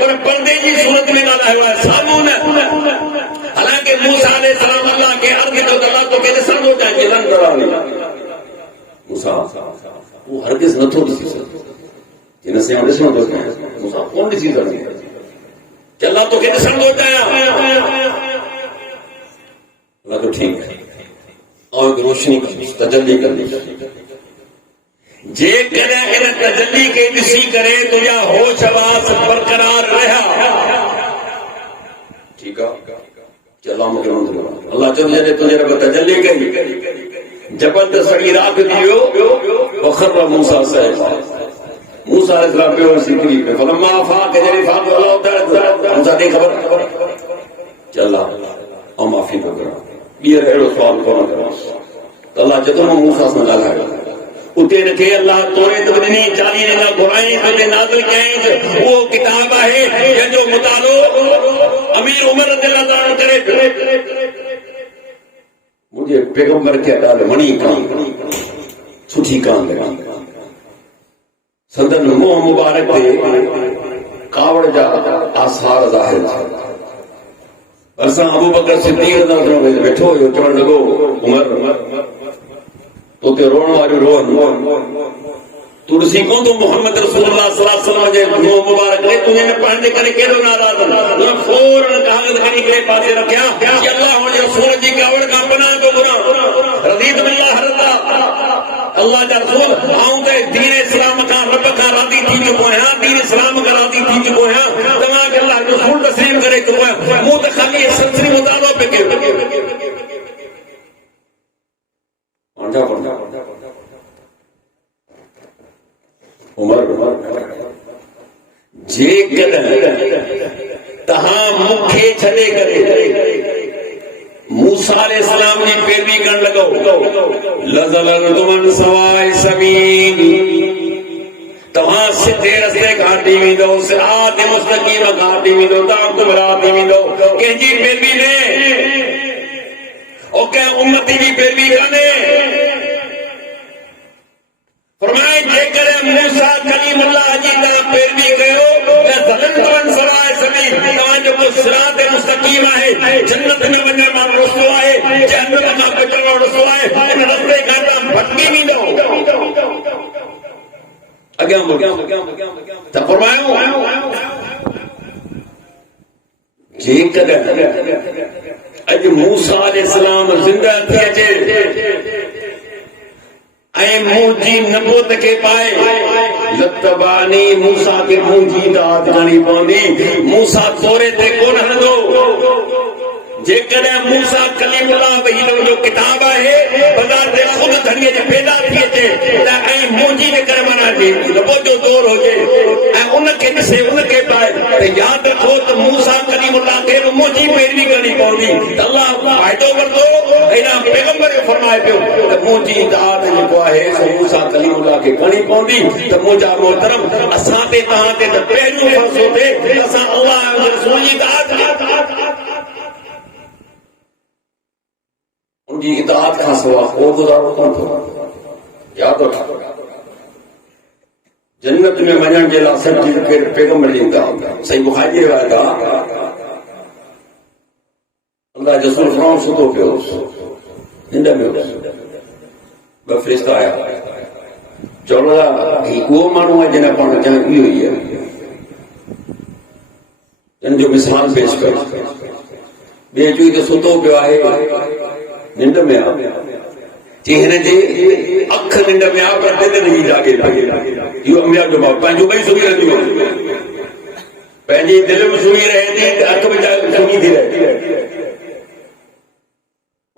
पर पर्दे जी सूरत में ॻाल्हायो आहे, साम्हूं न। हालांकि मूसा अलैहिस्सलाम अल्लाह खे अर्ज़ कयो त अल्लाह तोखे ॾिसंदो चाहे जलन करानी। मूसा वो हरगिज़ नथो ॾिसी सघे, जिन से ॾिसणो थो चाहे मूसा कोन ॾिसी सघे कि अल्लाह तोखे ॾिसंदो चाहियां। अल्लाह तो ठीकु आहे, और रोशनी कंदुसि, तजल्ली कंदुसि। जेकॾहिं इन तजल्ली खे ॾिसी करे तुंहिंजा होश वास बरक़रार रहिया, ठीकु आहे, अल्लाह मूंखे अल्लाह चवंदो जॾहिं तुंहिंजे रब तजल्ली कई, जबल त सॼी राति थी वियो, वखर मूसा साहिबा, मूसा अलैहिस्सलाम बेहोश थी पियो। फलम्मा फाक़, जॾहिं फाक़ अल्लाह उथारे मूसा ॾे ख़बर चल ऐं माफ़ी थो कयां, ॿीहर अहिड़ो सुवाल कोन कयां। अल्लाह चवंदो मां मूसा सां ॻाल्हायो, उते हिनखे अल्लाह तौरेत बि ॾिनी, 40 ॾींहं घुराई, ते नाज़िल कयईं। उहो किताब आहे जंहिंजो मुतालो अमीर उमर रज़ियल्लाहु ताला करे पियो। मुंहिंजे पैगंबर खे ॾाढी वणी कान, सुठी कान लॻी। संदन मुंहुं मुबारक ते कावड़ जा आसार ज़ाहिर थिया। असां अबू बकर सिद्दीक़ वेठो हुयो, चवण लॻो उमर उते रोअण वारियूं रोअनि, तूं ॾिसी कोन तूं मोहम्मद रसूलुल्लाह सल्लल्लाहु अलैहि वसल्लम जे मुंहुं मुबारक ते तुंहिंजे न पढ़ण जे करे केॾो नाराज़ आहे। फौरन कागज़ खणी करे पासे रखिया कि अल्लाह जे रसूल जी कावड़ खां पनाह थो घुरां, रज़ीत बिल्लाह रज़ा, अल्लाह जा रसूल आऊं त दीन इस्लाम खां रब खां राज़ी थी चुको आहियां, दीन इस्लाम खां राज़ी थी चुको आहियां, तव्हांखे अल्लाह जो रसूल तस्लीम करे चुको आहियां। मूं त ख़ाली सत्संग मुतालो पे कयो। उमर जेकॾहिं तव्हां मूंखे छॾे करे मूसा अलैहिस्सलाम जी पैरवी करण लॻो, लज़लतुम सवाए सबील, तव्हां तव्हां सिधे रस्ते खां हटी वेंदो, सिरात मुस्तक़ीम खां हटी वेंदो, तव्हां गुमराह थी वेंदो। कंहिंजी पैरवी न, ओ कंहिं उम्मती जी पैरवी कान्हे। फरमाए जेकर मूसा कलीमुल्लाह जी तव्हां पैरवी कयो तव्हांजो को सिरात मुस्तक़ीम आहे, जन्नत में वञण मां रस्तो आहे, जहन्नम मां बचण रस्तो आहे, इन रस्ते खां तव्हां भटकी वेंदो। अॻियां त फरमायो जेकॾहिं अॼु मूसा अलैहिस्सलाम ज़िंदा थी अचे ऐं मुंहिंजी नबूत खे पाए लतबानी मूसा खे मुंहिंजी इताअत करणी पवंदी। मूसा तोरे ते कोन हलंदो। जेकॾहिं मूसा कलीमुल्लाह जो किताब आहे बाज़ार ते ख़ुदि धनीअ जे पैदा थी अचे त ऐं मुंहिंजी जे करे माना नबूत जो दौर हुजे ऐं उनखे ॾिसे उनखे पाए त यादि रखो त मूसा कलीमुल्लाह खे मुंहिंजी पैरवी करणी पवंदी। अल्लाह फ़ाइदो वरितो ऐं पैगंबर खे फरमाए पियो त मुंहिंजी इताअत जेको आहे सो मूसा कलीमुल्लाह खे करणी पवंदी। त मुंहिंजा मोहतरम असां ते तव्हां ते त पहिरियों फ़र्ज़ु थिए असां अल्लाह जे रसूल जी इताअत उनकी इताअत खां सवाइ को गुज़ारो कोन थो। यादि रखो जन्नत में वञण जे लाइ सर्टिफिकेट पैगंबर जी इताअत। सही बुखारी जी रिवायत आहे अल्लाह जो रसूल फरमायो सुतो पियो निंड में ॿ फ़रिश्ता आया चवण लॻा उहो माण्हू आहे जिन पाण चयो इहो ई आहे। इन जो मिसाल पेश कयो। ॿिए चई त सुतो पियो आहे निंड में आहे चई हिन जी अख निंड में आहे पर दिलि नथी जागे पई। इहो अंबिया जो बाप पंहिंजो ॿई सुम्ही रहंदियूं पंहिंजी दिलि बि सुम्ही रहे थी अख बि सुम्ही थी रहे।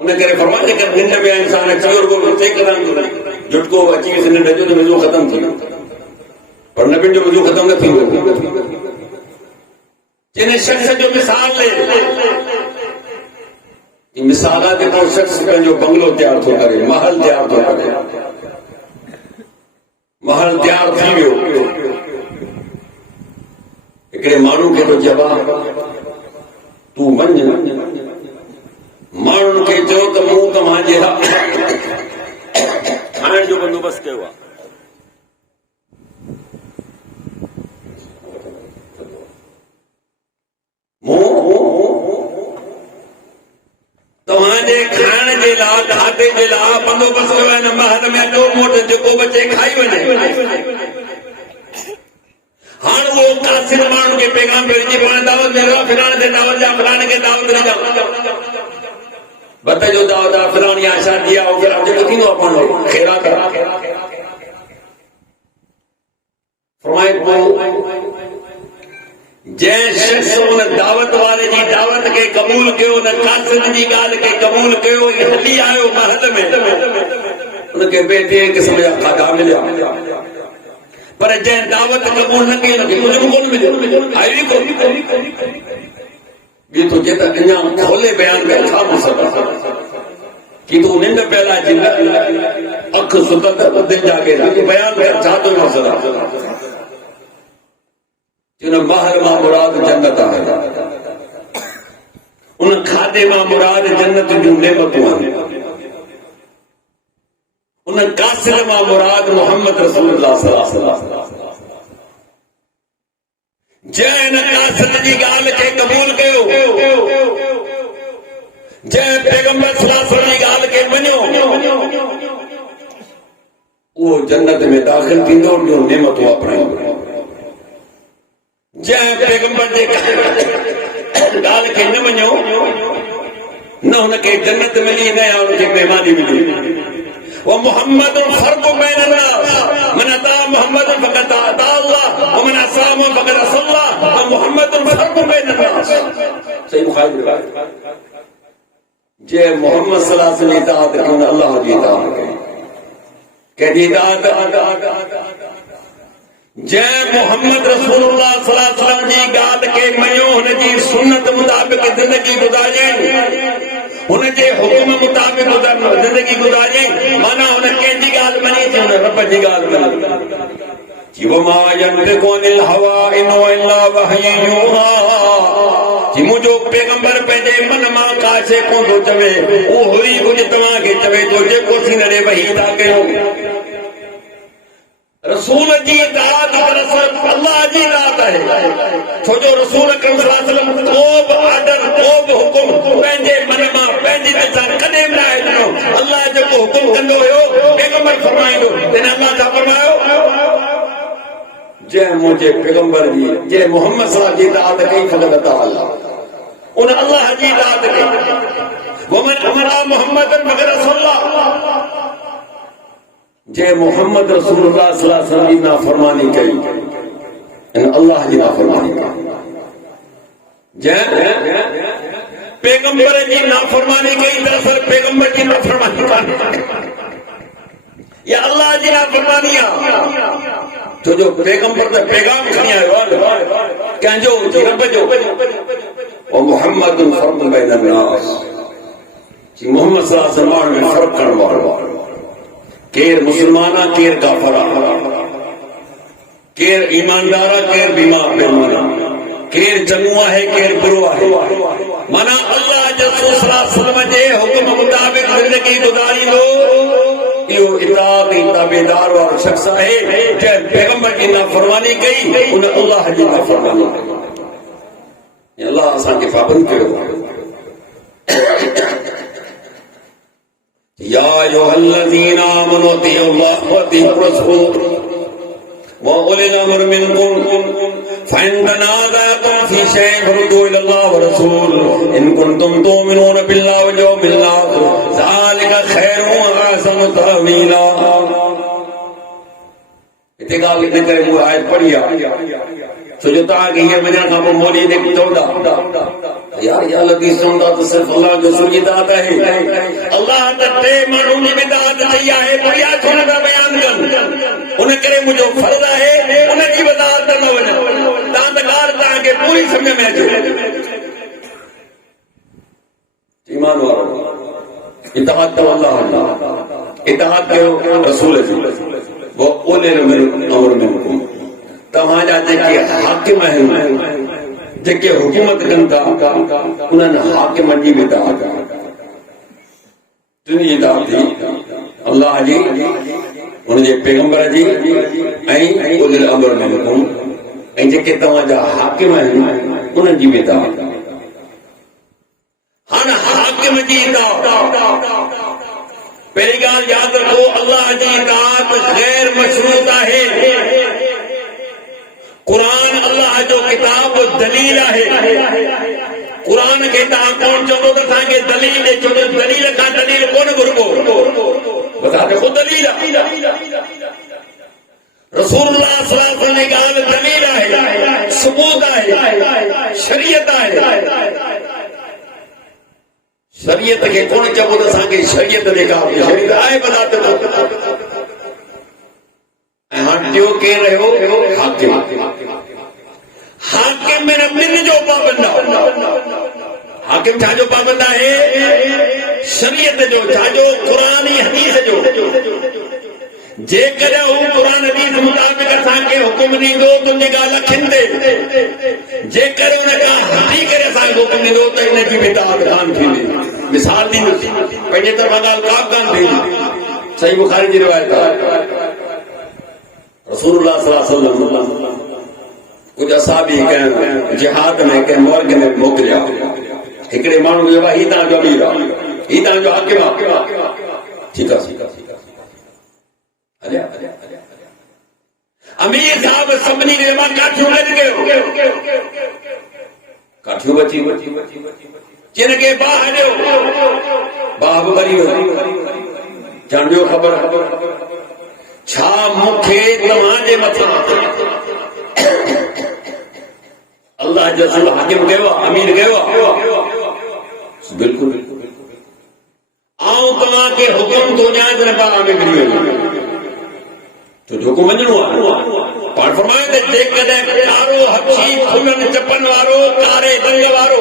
उन करे फरमाए जेकर निंड में इंसान अची झुटको अची वियुसि निंड जो त मज़ो ख़तम थी वियो पर नबियुनि जो मज़ो ख़तम न थींदो। जिन शख़्स जो मिसाल मिसाल आहे जेको शख़्स पंहिंजो बंगलो तयारु थो करे महल तयारु थो करे महल तयारु थी वियो हिकिड़े माण्हू खे थो चवां तूं वञ माण्हुनि खे चयो त मूं तव्हांजे खाइण जो बंदोबस्तु कयो आहे। तव्हांजे खाइण जे लाइ खाधे जे लाइ बंदोबस्तु कयो आहे। महल में अचो मोट जेको बचे खाई वञे। हाणे उहो कासिर माण्हुनि खे पैगाम भेजी पाण दावत ॾियो फिराण ते दावत जा फलाणे खे दावत ॾियो बत जो दावत आहे फलाणी आहे शादी आहे वग़ैरह जेको थींदो आहे पाण ख़ैरात फरमाए पोइ जंहिं शख़्स उन दावत वारे जी दावत खे क़बूल कयो उन कासिर जी ॻाल्हि खे क़बूल कयो हली आयो महल में उनखे ॿिए क़िस्म जा खाधा मिलिया पर जंहिं दावत क़बूल न कई उनखे कुझु बि कोन मिलियो आई कोन ॿी तो जे त अञा खोले बयान में छा मसइलो कि तूं निंड पियल आहे अख सुतत दिलि जागे बयान में छा थो मसइलो उन महल मां मुराद जन्नत आहे उन खाधे मां मुराद जन्नत जूं नेमतूं आहिनि उन कासिर मां मुराद मोहम्मद रसूलुल्लाह सल्लल्लाहु अलैहि वसल्लम जंहिं हिन कासिर जी ॻाल्हि खे क़बूल कयो जंहिं पैगंबर सल्लल्लाहु अलैहि वसल्लम जी ॻाल्हि खे मञियो उहो जन्नत में दाख़िल थींदो जो नेमतूं वापराईंदो। जंहिं पैगंबर जे ॻाल्हि खे न मञियो न हुनखे जन्नत मिली न हुनखे बेईमानी मिली। वो मोहम्मद फर्क बैन अन्नास मन अता मोहम्मद फक़त अता अल्लाह व मन असा फक़त असल्लाह व मोहम्मद फर्क बैन अन्नास। सही बुखारी रिवायत जे मोहम्मद सल्लल्लाहु अलैहि वसल्लम इताअत कन अल्लाह जी इताअत कहिड़ी इताअत जंहिं मोहम्मद रसूलुल्लाह सल्लल्लाहु अलैहि वसल्लम जी ॻाल्हि खे मञियो हुनजी सुन्नत मुताबिक़ ज़िंदगी गुज़ारियईं हुनजे हुकुम मुताबिक़ ज़िंदगी गुज़ारियईं माना हुन कंहिंजी ॻाल्हि मञी थी हुन रब जी ॻाल्हि मञी वमा यंतिकु अनिल हवा इन इल्ला वहयु यूहा कि मुझो पैगंबर पंहिंजे मन मां काशे कोन थो चवे उहो ई कुझु तव्हांखे चवे थो जेको सीनड़े वही था कयो रसूल जी इताअत दरअसल अल्लाह जी इताअत है छो जो रसूल अकरम सल्लल्लाहु अलैहि वसल्लम को बि ऑर्डर को बि हुकुम पंहिंजे मन मां पंहिंजी दिलि सां कॾहिं बि न आहे ॾिनो अल्लाह जेको हुकुम कंदो हुयो पैगंबर फरमाईंदो तिन अल्लाह छा फरमायो जंहिं मुंहिंजे पैगंबर जी जंहिं मोहम्मद सल्लल्लाहु जी इताअत कई फक़त अल्लाह उन अल्लाह जी इताअत कई वमन अमरा मोहम्मदन मगर रसूलुल्लाह जे मोहम्मद रसूलुल्लाह सल्लल्लाहु अलैहि वसल्लम की नाफरमानी कई इन अल्लाह जी नाफरमानी कई जे पैगंबर जी नाफरमानी कई दरअसल पैगंबर की नाफरमानी कान या अल्लाह जी नाफरमानी आ तो जो पैगंबर का पैगाम खणी आयो कंहिंजो रब जो और मोहम्मद फर्द बैन अन्नास कि मोहम्मद सल्लल्लाहु अलैहि वसल्लम में फर्क करण वारो केर मुसलमाना केर काफरा केर ईमानदारा केर बेईमाना केर चंगो है केर बुरो है माना अल्लाह रसूल सल्लल्लाहु अलैहि वसल्लम जे हुक्म मुताबिक जिंदगी गुजारींदो इहो इताअत ताबेदार वारो शख्स है जे पैगंबर की नाफरमानी कई उन अल्लाह जी नाफरमानी कई अल्लाह असां के पाबंद कयो या अय्युहल्लज़ीना आमनू अतिउल्लाह व अतिउर रसूल व उलिल अम्र मिनकुम फइन तनाज़अतुम फी शैइन फरुद्दूहु इलल्लाह व रसूल इन कुंतुम तु'मिनूना बिल्लाहि वल यawमिल आखिर ज़ालिका खैरुन व अहसनु तअवीला इते ॻाल्हि इन करे उहा आयत पढ़ी आहे छो जो तव्हांखे हीअ वञण खां पोइ मोदी ते चवंदा यार या लॻी चवंदा त सिर्फ़ु अल्लाह जो सुजी इताअत आहे अल्लाह त टे माण्हुनि जी इताअत कई आहे बढ़िया छो नथा बयान कनि उन करे मुंहिंजो फर्ज़ आहे उन जी वज़ाहत न वञो तव्हां त ॻाल्हि तव्हांखे पूरी सम्झ में अचे ईमान वारो इताअत कयो अल्लाह इताअत कयो रसूल जी वो उलिल अम्र मिनकुम तव्हांजा जेके हाकिम आहिनि जेके हुकूमत कनि था उन्हनि हाकिम जी बि इताअत तुंहिंजी इताअत थी अल्लाह जी उनजे पैगंबर जी ऐं उलिल अम्र मिनकुम ऐं जेके तव्हांजा हाकिम आहिनि उन्हनि जी बि इताअत हाणे हाकिम जी इताअत पहिरीं ॻाल्हि यादि रखो अल्लाह जी इताअत गैर मशरूत आहे कुरान अल्लाह जो किताब दलील है कुरान के तव्हां कोन चवंदो त असांखे दलील ॾे छो जो दलील खां दलील कोन घुरबो बता देखो दलील रसूलुल्लाह सल्लल्लाहु अलैहि वसल्लम जी ॻाल्हि दलील आहे सबूत आहे शरीयत आहे शरीयत खे कोन चवो त असांखे शरीयत जेका शरीयत आहे बता हाणे टियों केरु रहियो हाकिम हाकिम में ॿिन जो पाबंद आहे हाकिम छाजो पाबंद आहे शरीयत जो छाजो क़ुरान ऐं हदीस जो जेकॾहिं हू क़ुरान हदीस मुताबिक़ असांखे हुकुम ॾींदो तुंहिंजी ॻाल्हि अखियुनि ते जेकर उन खां हटी करे असांखे हुकुम ॾींदो त इनजी बि इताअत कान थींदी मिसाल ॾींदुसि पंहिंजे तरफ़ां ॻाल्हि का बि कान थींदी सही बुखारी जी रिवायत आहे रसूलुल्लाह सल्लल्लाहु अलैहि वसल्लम कुछ असाबी कंहिं जिहाद में कंहिं मुर्ग में मोकिलिया हिकिड़े माण्हू चयो ही तव्हांजो अमीर आहे ही तव्हांजो हाकिम आहे ठीकु आहे अमीर साहब सभिनी खे मां काठियूं गॾु कयो काठियूं बची जिन खे बाह हलियो बाह बि भरी वियो ॼण ॿियो ख़बर छा मूंखे तव्हांजे मथां अल्लाह जो रसूल हाकिम कयो आहे अमीर कयो आहे बिल्कुलु आऊं तव्हांखे हुकुम थो ॾियां त बाह में किरी वञो तो हुकुम वञणो आहे पाण फरमायो त जेकॾहिं कारो हथी फुलनि चपनि वारो कारे रंग वारो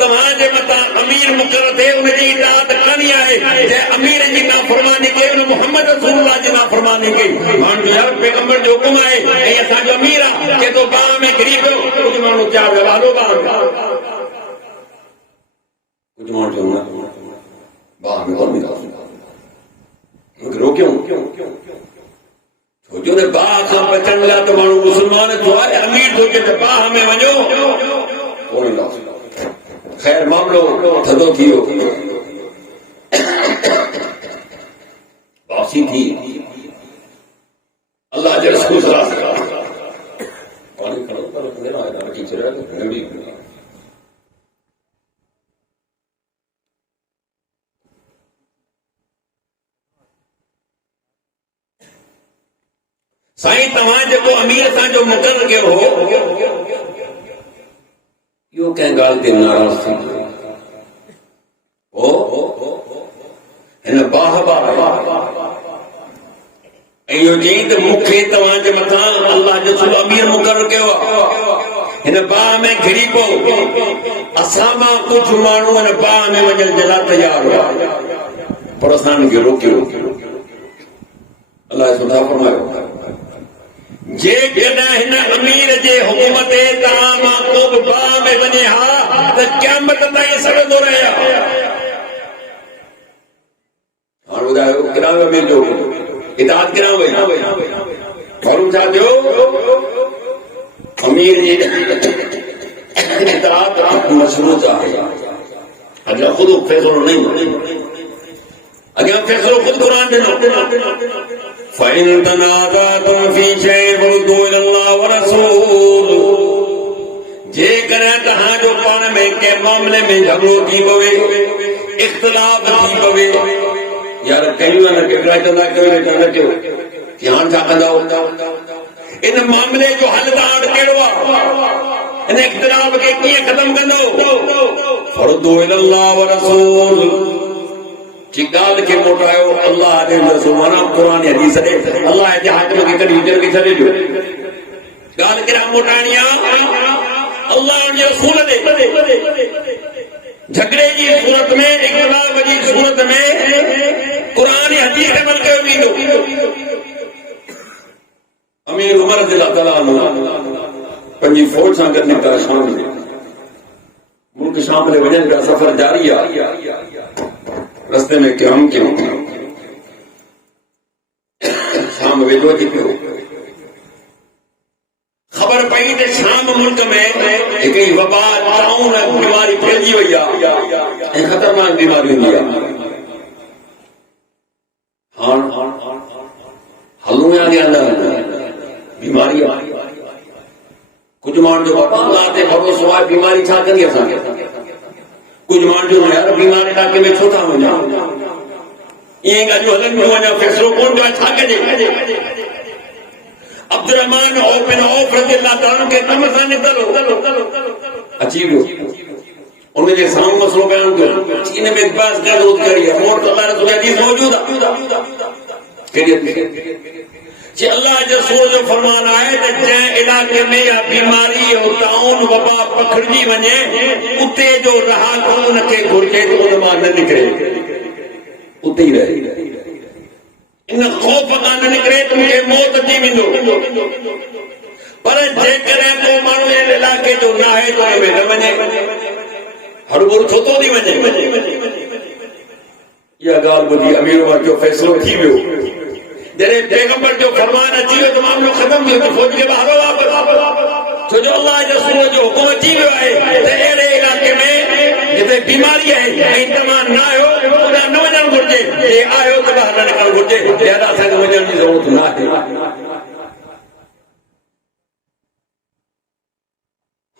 त तव्हांजे मथां अमीर मुक़रर थिए उनजी इताअत करणी आहे। जंहिं अमीर जी नाफ़रमानी कई उन मुहम्मद रसूलुल्लाह जी नाफ़रमानी कई। माण्हू जो यार पैगंबर जो हुकुम आहे ऐं असांजो अमीर आहे के तो बाह में घिरी पियो। कुझु माण्हू चया वियो हलो बाह में, कुझु माण्हू चयो न बाह में कोन रोकियो। छो जो बाह खां बचण लाइ त माण्हू मुस्लमान थियो आहे, अमीर थो चए त बाह में वञो कोन ईंदासीं। ख़ैर मामलो थधो थी वियो, वापसी थी। अल्लाह जे रसूल साईं तव्हां जेको अमीर सां जो मुक़रर कयो हो इहो कंहिं ॻाल्हि ते नाराज़ थी वियो हिन बाह ऐं इहो चई त मूंखे तव्हांजे मथां अल्लाह जो अमीर मुक़रर कयो आहे। हिन बाह में घिरी पियो। असां मां कुझु माण्हू हिन बाह में वञण जे लाइ तयार हुआ पर असां हिनखे रोकियो। अल्लाह सुठा फरमायो जेकॾहिं हिन अमीर जे हुकुम ते तव्हां मां को बि बाह में वञे हा त क़यामत ताईं सड़ंदो रहे। हाणे ॿुधायो केॾा अमीर जो इताअत केॾा वई मालूम छा थियो? अमीर जी इताअत मशरूत आहे। अॻियां ख़ुदि फ़ैसिलो नहीं, अॻियां फ़ैसिलो ख़ुदि क़ुरान ॾिनो। فإن تنازعتم في شيء فردوه إلى الله ورسوله। जेकॾहिं तव्हांजो पाण में कंहिं मामले में झगड़ो थी पवे, इख़्तिलाफ़ थी पवे, यार कयूं न केतिरा चवंदा कयो न कयो कि हाणे छा कंदा? इन मामले जो हल तव्हां वटि कहिड़ो आहे? इन इख़्तिलाफ़ खे कीअं ख़तम कंदो? फरुद्दूहु इला अल्लाह व रसूल की ॻाल्हि खे मोटायो अल्लाह जे रसूल माना क़ुरान हदीस ॾे। अल्लाह जे हाकिम खे कॾहिं विचर खे छॾे ॾियो। ॻाल्हि केॾा मोटाइणी आहे? अल्लाह जे रसूल ॾे। झगड़े जी सूरत में, इख़्तिलाफ़ जी सूरत में क़ुरान हदीस खे अमल कयो वेंदो। अमीर उमर रज़ियल्लाहु ताला अन्हु पंहिंजी फ़ौज सां गॾु निकिता शाम में। मुल्क शाम में वञनि पिया, सफ़र जारी आहे। रस्ते में क़याम कयूं, शाम वेझो अची पियो। ख़बर पई त शाम मुल्क में हिकिड़ी वबा ताउन बीमारी फैलिजी वई आहे ऐं ख़तरनाक बीमारी हूंदी आहे। हाणे हलूं या न बीमारी आहे। कुझु माण्हू जो बाबा अल्लाह ते भरोसो आहे, बीमारी छा कंदी असांखे? कुछ माण्हू जो यार बीमारी इलाके में छो था वञा? ईअं ॻाल्हियूं हलनि पियूं, अञा फ़ैसिलो कोन थियो आहे छा कजे? अब्दुर्रहमान बिन औफ रज़ियल्लाहु ताला खे कम सां निकतल अची वियो। उनजे साम्हूं मसलो बयान कयो। इन में बहस ज़रूरत करी आहे। मोट अल्लाह रसूल जी हदीस मौजूद आहे। कहिड़ी जे अल्लाह जे रसूल जो फरमान आहे त जंहिं इलाके में या बीमारी या ताउन वबा पखिड़जी वञे उते जो रहाको उनखे घुर्जे त उन मां न निकिरे, उते ई रहे। इन ख़ौफ़ खां न निकिरे त मूंखे मौत थी वेंदो। पर जेकॾहिं को माण्हू इन इलाके जो न आहे त उन में न वञे। हरबुर छो थो थी वञे? इहा ॻाल्हि ॿुधी अमीर उमर जो फ़ैसिलो थी वियो। जॾहिं पैगंबर जो फरमान अची वियो त मामलो ख़तम थियो। त फ़ौज खे हलो वापसि, छो जो अल्लाह जे रसूल जो हुकुम अची वियो आहे त अहिड़े इलाके में जिते बीमारी आहे ऐं तव्हां न आहियो ओॾां न वञणु घुरिजे। जे आहियो त ॿाहिरि न निकिरणु घुरिजे। लिहाज़ा असांखे वञण जी ज़रूरत न आहे।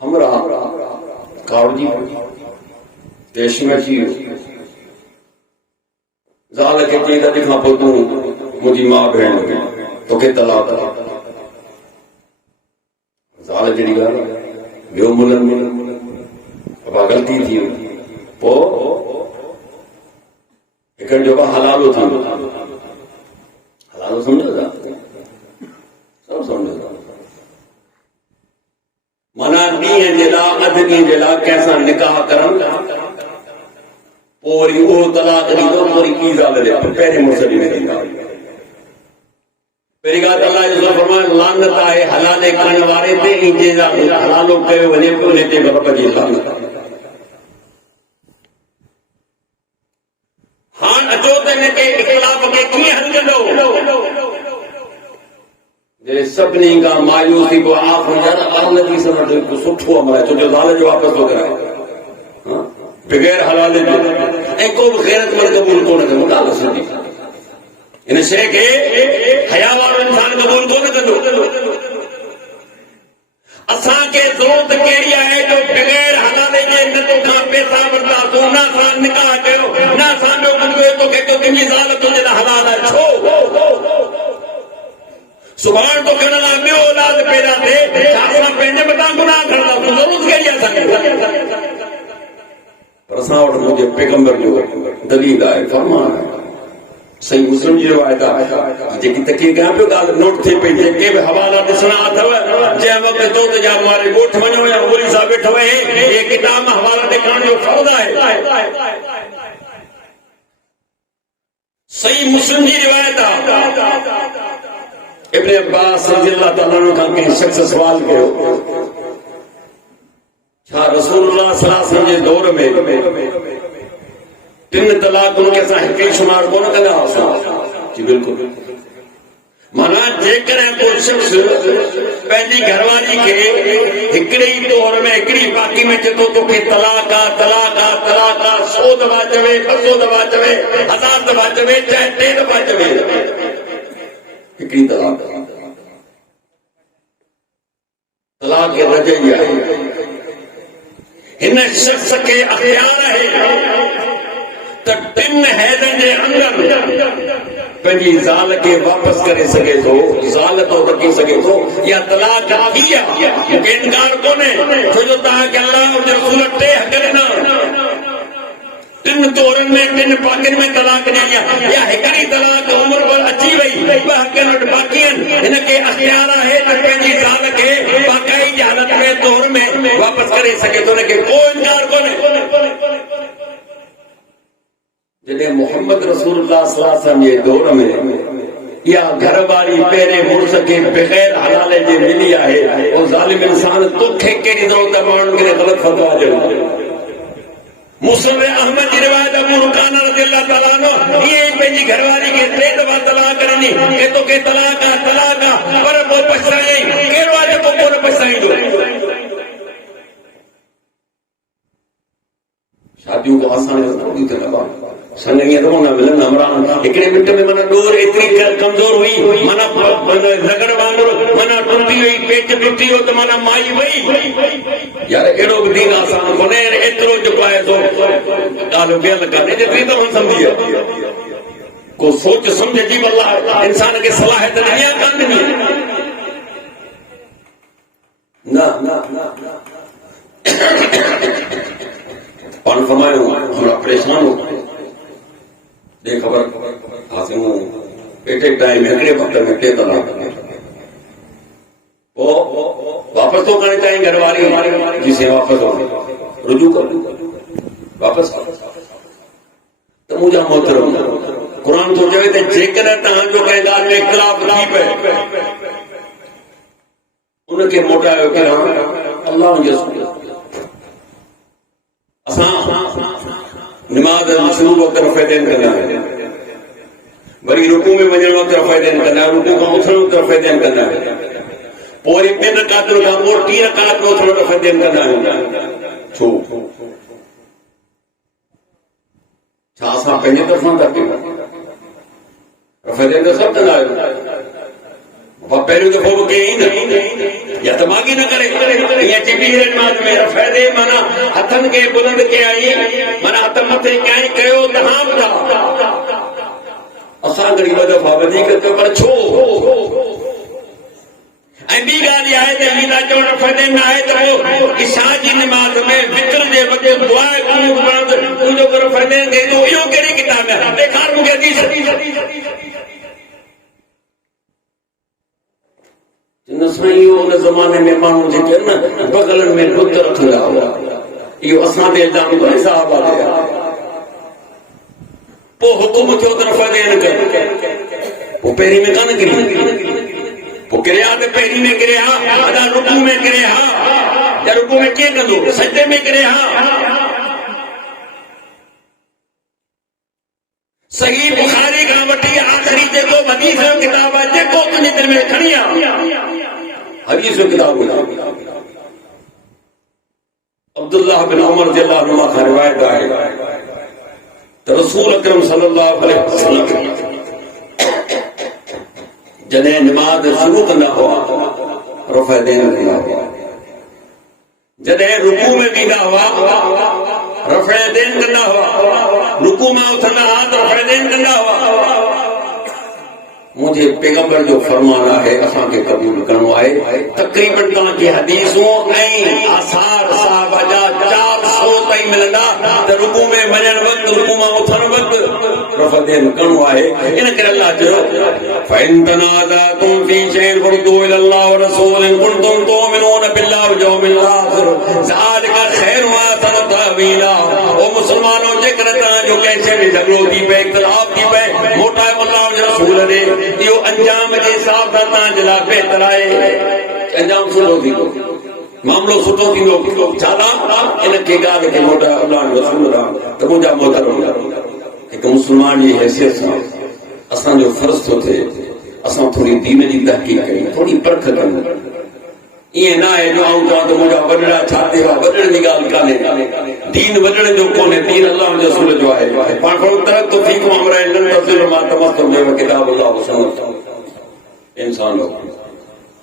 हमरा कावड़जी देश में अची वियो। ज़ाल खे चई त अॼु खां पोइ तूं मुंहिंजी माउ भेण तोखे तलाक ॾियां। ज़ाल जहिड़ी ॻाल्हि ॿियो मुलनि बाबा ग़लती थी वई। पोइ हिकिड़े जो हलालो थी वियो। हलालो सम्झो था? सभु सम्झो था? माना ॾींहं जे लाइ अधु ॾींहं जे लाइ कंहिंसां निकाह करणु पोरी वो तलाक ॾींदो पोरी की ज़ाल ॾे पहिरें मुड़ुस ॾे ॾींदा पहिरीं ॻाल्हि अलाह जो फरमाए लानत आहे हलाले करण वारे ते ऐं जंहिंजा हलालो कयो वञे पियो उन ते रब जी लानत हाणे अचो त हिन खे इख़्तिलाफ़ खे कीअं हल कंदो सभिनी खां मायूस थी पोइ आप यार अमल जी समझ सुठो अमल आहे छो जो ज़ाल जो वापसि थो कराए बग़ैर हलाले जो ऐं को बि ग़ैरतमंद क़बूल कोन कंदो ॻाल्हि सिधी इन शइ खे हया वारो इंसान क़बूल कोन कंदो असांखे ज़रूरत कहिड़ी आहे जो बग़ैर हलाले जे न तोखां पैसा वरितासीं न असां निकाह कयो न असां ॿियो कुझु कयो तोखे तुंहिंजी ज़ाल तुंहिंजे लाइ हलाल आहे छो सुभाणे तोखे हुन लाइ ॿियो औलाद पैदा थिए असां पंहिंजे मथां गुनाह खणंदासीं ज़रूरत कहिड़ी आहे असांखे पर असां वटि मुंहिंजे पैगंबर जो दलील आहे फरमान आहे सही मुस्लिम जी रिवायत आहे जेकी तकीअ कयां पियो ॻाल्हि नोट थिए पई जेके बि हवाला ॾिसणा अथव जंहिं वक़्तु चओ त जा मारे ॻोठ वञो या ॿोली सां वेठो हे किताब में हवाला ॾेखारण जो फ़र्ज़ु आहे सही मुस्लिम जी रिवायत आहे इब्न अब्बास रज़ी अल्लाह ताला अन्हु खां कंहिं शख़्स सवाल कयो छा रसूलुल्लाह सल्लल्लाहु अलैहि वसल्लम जे दौर में 3 तलाकुनि खे असां हिकु ई शुमार कोन कंदा हुआसीं जी बिल्कुलु माना जेकॾहिं को शख़्स पंहिंजी घरवारी खे हिकिड़े ई दौर में हिकिड़ी बाक़ी में चए थो तोखे तलाक आहे तलाक आहे तलाक आहे 100 दफ़ा चवे 200 दफ़ा चवे 1000 दफ़ा चवे चाहे 3 दफ़ा चवे हिकिड़ी तलाक तलाक रजई आहे हिन शख़्स खे अख़्तियार आहे त 3 हैदनि जे अंदरि पंहिंजी ज़ाल खे वापसि करे सघे थो ज़ाल तो रखी सघे थो या तलाक थी आहे मूंखे इनकार कोन्हे छो जो तव्हांखे अल्लाह जे रसूल 3 हक़ ॾिना 3 दौरनि में 3 पाकिनि में तलाक ॾिनी आहे या हिकिड़ी तलाक उमिरि पर अची वई 2 हक़ वटि बाक़ी आहिनि हिनखे अख़्तियार आहे त पंहिंजी ज़ाल खे बाक़ाइदी हालत में दौर में वापसि करे सघे थो हुनखे को इनकार कोन्हे जॾहिं मोहम्मद रसूलुल्लाह सल्लल्लाहु अलैहि वसल्लम जे दौर में या घरवारी पहिरें मुड़ुस खे बग़ैर हलाले जे मिली आहे उहो ज़ालिम इंसान तोखे कहिड़ी ज़रूरत आहे माण्हुनि खे ग़लति फतवा ॾियणु मुस्लिम अहमद जी रिवायत अबू रुकाना रज़ी अल्लाह ताला अन्हु ईअं ई पंहिंजी घरवारी खे 3 दफ़ा तलाक ॾिनी के तोखे तलाक आहे पर पोइ पछताई कहिड़ो आहे जेको कोन पछताईंदो शादियूं को आसान थोड़ी थियनि संग ईअं त कोन मिलनि इमरान हिकिड़े मिंट में माना डोर एतिरी कमज़ोर हुई माना रगड़ वांगुरु माना टुटी वई पेट टुटी वियो त माना माई वई यार अहिड़ो बि दीन आसान कोन्हे एतिरो जेको आहे सो ॻाल्हि ॿियल कान्हे जेतिरी तव्हां सम्झी आहे को सोच सम्झ जी अल्लाह इंसान खे सलाहियत ॾिनी आहे कान ॾिनी न पाण फरमायो हमरा परेशान हो दे खबर हासिल एक टाइम हिकिड़े वक़्त में 3 तलाक वो वापस तो करनी चाहिए घरवारी जिसे वापस हो रुजू कर वापस तो मुझे मोहतरम कुरान तो चवे ते जेकर तव्हांजो कंहिं ॻाल्हि में इख़्तिलाफ़ थी पए उनखे मोटायो कि अल्लाह जे नमाज शुरू वक़्तु रफ़ैदैन कंदा आहियूं वरी रुकू में वञण वक़्तु रफ़ैदैन कंदा आहियूं रुकू खां उथण वक़्तु रफ़ैदैन कंदा आहियूं पोइ वरी 2 रकातुनि खां पोइ 3 रकात में उथण रफ़ैदैन कंदा आहियूं छो छा असां पंहिंजे तरफ़ां था कयूं रफ़ैदैन त सभु कंदा आहियूं पहिरियों दफ़ो बि कयईं न या त मागी न करे ईअं चिटी नमाज़ में रफ़ैदे माना हथनि खे बुलंद कयाई माना हथ मथे कयाई कयो त हा ॿुधा असां घणी 2 दफ़ा वधीक कयो पर छो ऐं ॿी ॻाल्हि आहे त हीअ था चवण रफ़ैदे न आहे त पोइ इशा जी नमाज़ में विक्र जे वक़्तु दुआ तुंहिंजो रफ़ैदे थे थो इहो कहिड़ी किताब आहे ॾेखार मूंखे हदीस उन ज़माने में माण्हू जेके न बगलनि में बुत रखंदा हुआ इहो असां ते इल्ज़ाम कोन्हे साहबा ते पो हुकुम थियो त रफ़ा देन कर वो पहिरीं में कान किरी वो किरिया त पहिरीं में किरे हा अदा रुकू में किरे हा या रुकू में के कंदो सजदे में किरे हा सही बुखारी का वठी आखिरी जेको हदीस जो किताब है जेको तुझे दिल में खणी आ हदीस जो किताब है अब्दुल्लाह बिन उमर रज़ियल्लाहु अन्हु का रिवायत है तो रसूल अकरम सल्लल्लाहु अलैहि वसल्लम जॾहिं नमाज शुरू कंदा हुआ रफ़ा देन कंदा हुआ जॾहिं रुकू में वेंदा हुआ रफ़ा देन कंदा हुआ रुकू में उथंदा हुआ त रफ़ा देन कंदा हुआ मुझे पैगंबर जो फरमान है असां के कबूल करणो आहे तकरीबन तव्हां की हदीसूं ऐं आसार साहब जा 400 ताईं मिलंदा त रुकू में वञण वक्त रुकू में उथण वक्त रफ़ा देन करणो आहे इन करे अल्लाह चयो फ़इन तनाज़अतुम फ़ी शैइन फरुद्दू इलल्लाह व रसूल इन कुंतुम तुमिनून बिल्लाहि वल यौमिल आखिर ज़ालिका खैरुन व अहसनु तअवीला ओ मुसलमानों जेकर तव्हां जो कैसे भी झगड़ो थी पए इख्तिलाफ थी पए मोटा अल्लाह जे रसूल ने इहो अंजाम जे हिसाब सां तव्हां जे लाइ बहितर आहे अंजाम सुठो थींदो मामलो सुठो थींदो छाला इन खे ॻाल्हि खे मोटा अल्लाह जो रसूल त मुंहिंजा मोहतरम हिकु मुस्लमान जी हैसियत सां असांजो फर्ज़ थो थिए असां थोरी दीन जी तहक़ीक़ कयूं थोरी परख कयूं ईअं न आहे जो आऊं चवां त मुंहिंजा वॾड़ा छा थिया वॾण जी ॻाल्हि कान्हे दीन वॾण जो कोन्हे दीन अल्लाह जे रसूल जो आहे पाण थोरो तरक़ तो थी को हमरा इन तफ़सील मां तमस्तम जो किताब अल्लाह सुनो इंसान हो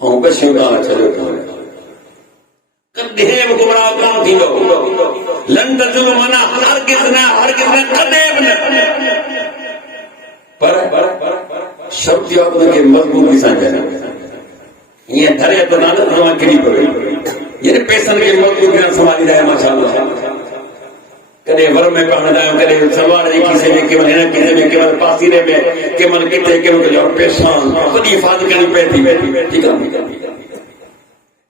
ऐं बसियूं तव्हां छॾियो कोन्हे कॾहिं बि गुमराह कोन थींदो लन तज़ुल माना हरगिज़ न कॾहिं बि न पर शर्त इहा हुनखे मज़बूती सां चइणो ईअं धरे त न तव्हां किरी पवे यानी पैसनि खे मज़बूती सां संभालींदा आहियूं माशाअल्लाह कॾहिं वर में पहनंदा आहियूं कॾहिं सलवार जे खीसे में कंहिं महिल हिन खीसे में कंहिं महिल पासीरे में कंहिं महिल किथे कंहिं महिल पैसा वॾी हिफ़ाज़त करणी पए थी ठीकु आहे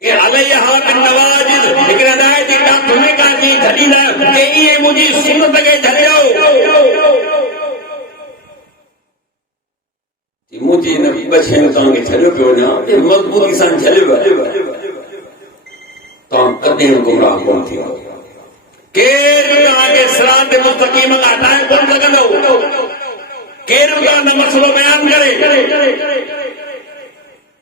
ये अलैहा बिन नवाजिज़ हिकिड़े अदाए जी भूमिका जी छॾींदा कि इहे मुंहिंजी सुन्नत खे छॾियो मुझे नबी बचे तव्हांखे छॾियो पियो वञा मज़बूती सां छॾियो तव्हां कॾहिं गुमराह कोन थींदो केरु तव्हांखे सिरात मुस्तक़ीम खां हटाए कोन सघंदो केरु तव्हांजो मसइलो बयान करे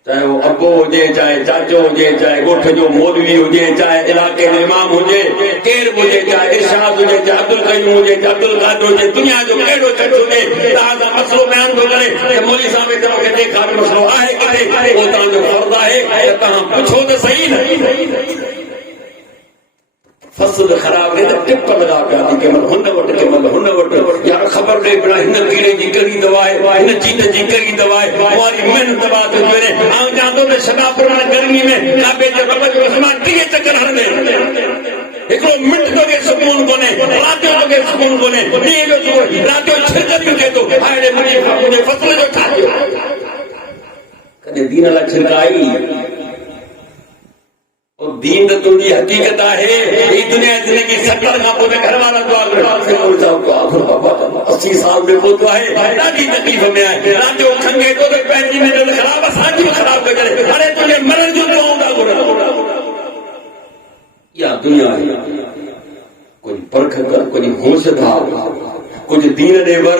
चाहे वो अबो हुजे चाहे चाचो हुजे चाहे ॻोठ जो मौलवी हुजे चाहे इलाके जो इमाम हुजे केरु हुजे चाहे इरशाद हुजे चाहे अब्दुल कयूम हुजे चाहे अब्दुल कादर हुजे दुनिया जो कहिड़ो शख़्स हुजे तव्हांजो मसइलो बयान थो करे त मौलवी साहब तव्हांखे ॾेखार मसइलो आहे किथे उहो तव्हांजो फ़र्ज़ु आहे त तव्हां पुछो त सही न फसल ख़राब है तो टिप लगा पिया थी केमल हुन वटि केमल हुन वटि यार ख़बर ॾे पिया हिन कीड़े जी कहिड़ी दवा आहे हिन चीज जी कहिड़ी दवा आहे वारी मेन दवा थो जोड़े आउं चवां थो त शदापुर में गर्मी में काबे जे बाबा जो आसमान 30 चक्कर हणंदे हिकिड़ो मिंट तोखे सुकून कोन्हे राति जो तोखे सुकून कोन्हे ॾींहं जो राति जो छिड़क थिए थो हाणे मुंहिंजे फसल जो छा थियो कॾहिं दीन लाइ छिड़काई दीन तो तुझी हकीकत है ये दुनिया जिंदगी 70 खां पोइ घर वाला दुआ करे 80 साल में पहुतो है ॾाढी तकलीफ़ में आहे रात जो खंगे तो पंहिंजी में दिल ख़राब असांजी ख़राब करे हाणे तुझे मरण जो दुआऊं था घुरनि या दुनिया है कोई परख कर कोई होश धार कुछ दीन दे वर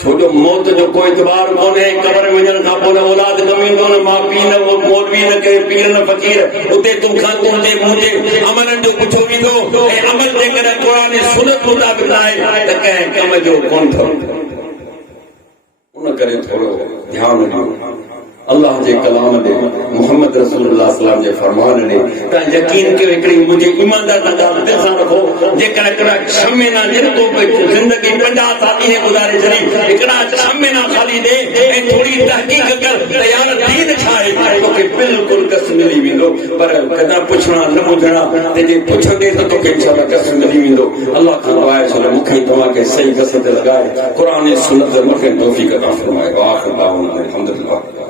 छो जो मौत जो कोई इतबार कोन्हे कब्र में वञण खां पोइ औलाद कमींदो न मां पीउ न मौलवी न के पीर न फ़कीर उते तूंखां तुंहिंजे मुंहिंजे अमलनि जो पुछो वेंदो ऐं अमल जेकॾहिं क़ुरान सुन्नत मुताबिक़ आहे त कंहिं कम जो कोन थो उन करे थोरो ध्यानु ॾियो अल्लाह जे कलाम ने मोहम्मद रसूलुल्लाह सल्लल्लाहु अलैहि फरमान ने ता यकीन के एकड़ी मुझे ईमानदार ता दिल सां रखो जेकर एकड़ा शमेना जिन को जिंदगी 50 साल ही गुजारे जरी एकड़ा शमेना खाली दे ए थोड़ी तहकीक कर तैयार दीन छाए तोके बिल्कुल कस मिली विंदो पर कदा पुछना न बुझना ते जे पुछंदे तो तोके इंशाअल्लाह कस मिली विंदो अल्लाह खां दुआ है सो मुखे तवा के सही कस ते लगाए कुरान सुन्नत मुखे तौफीक अता फरमाए आखिर दावना अल्हम्दुलिल्लाह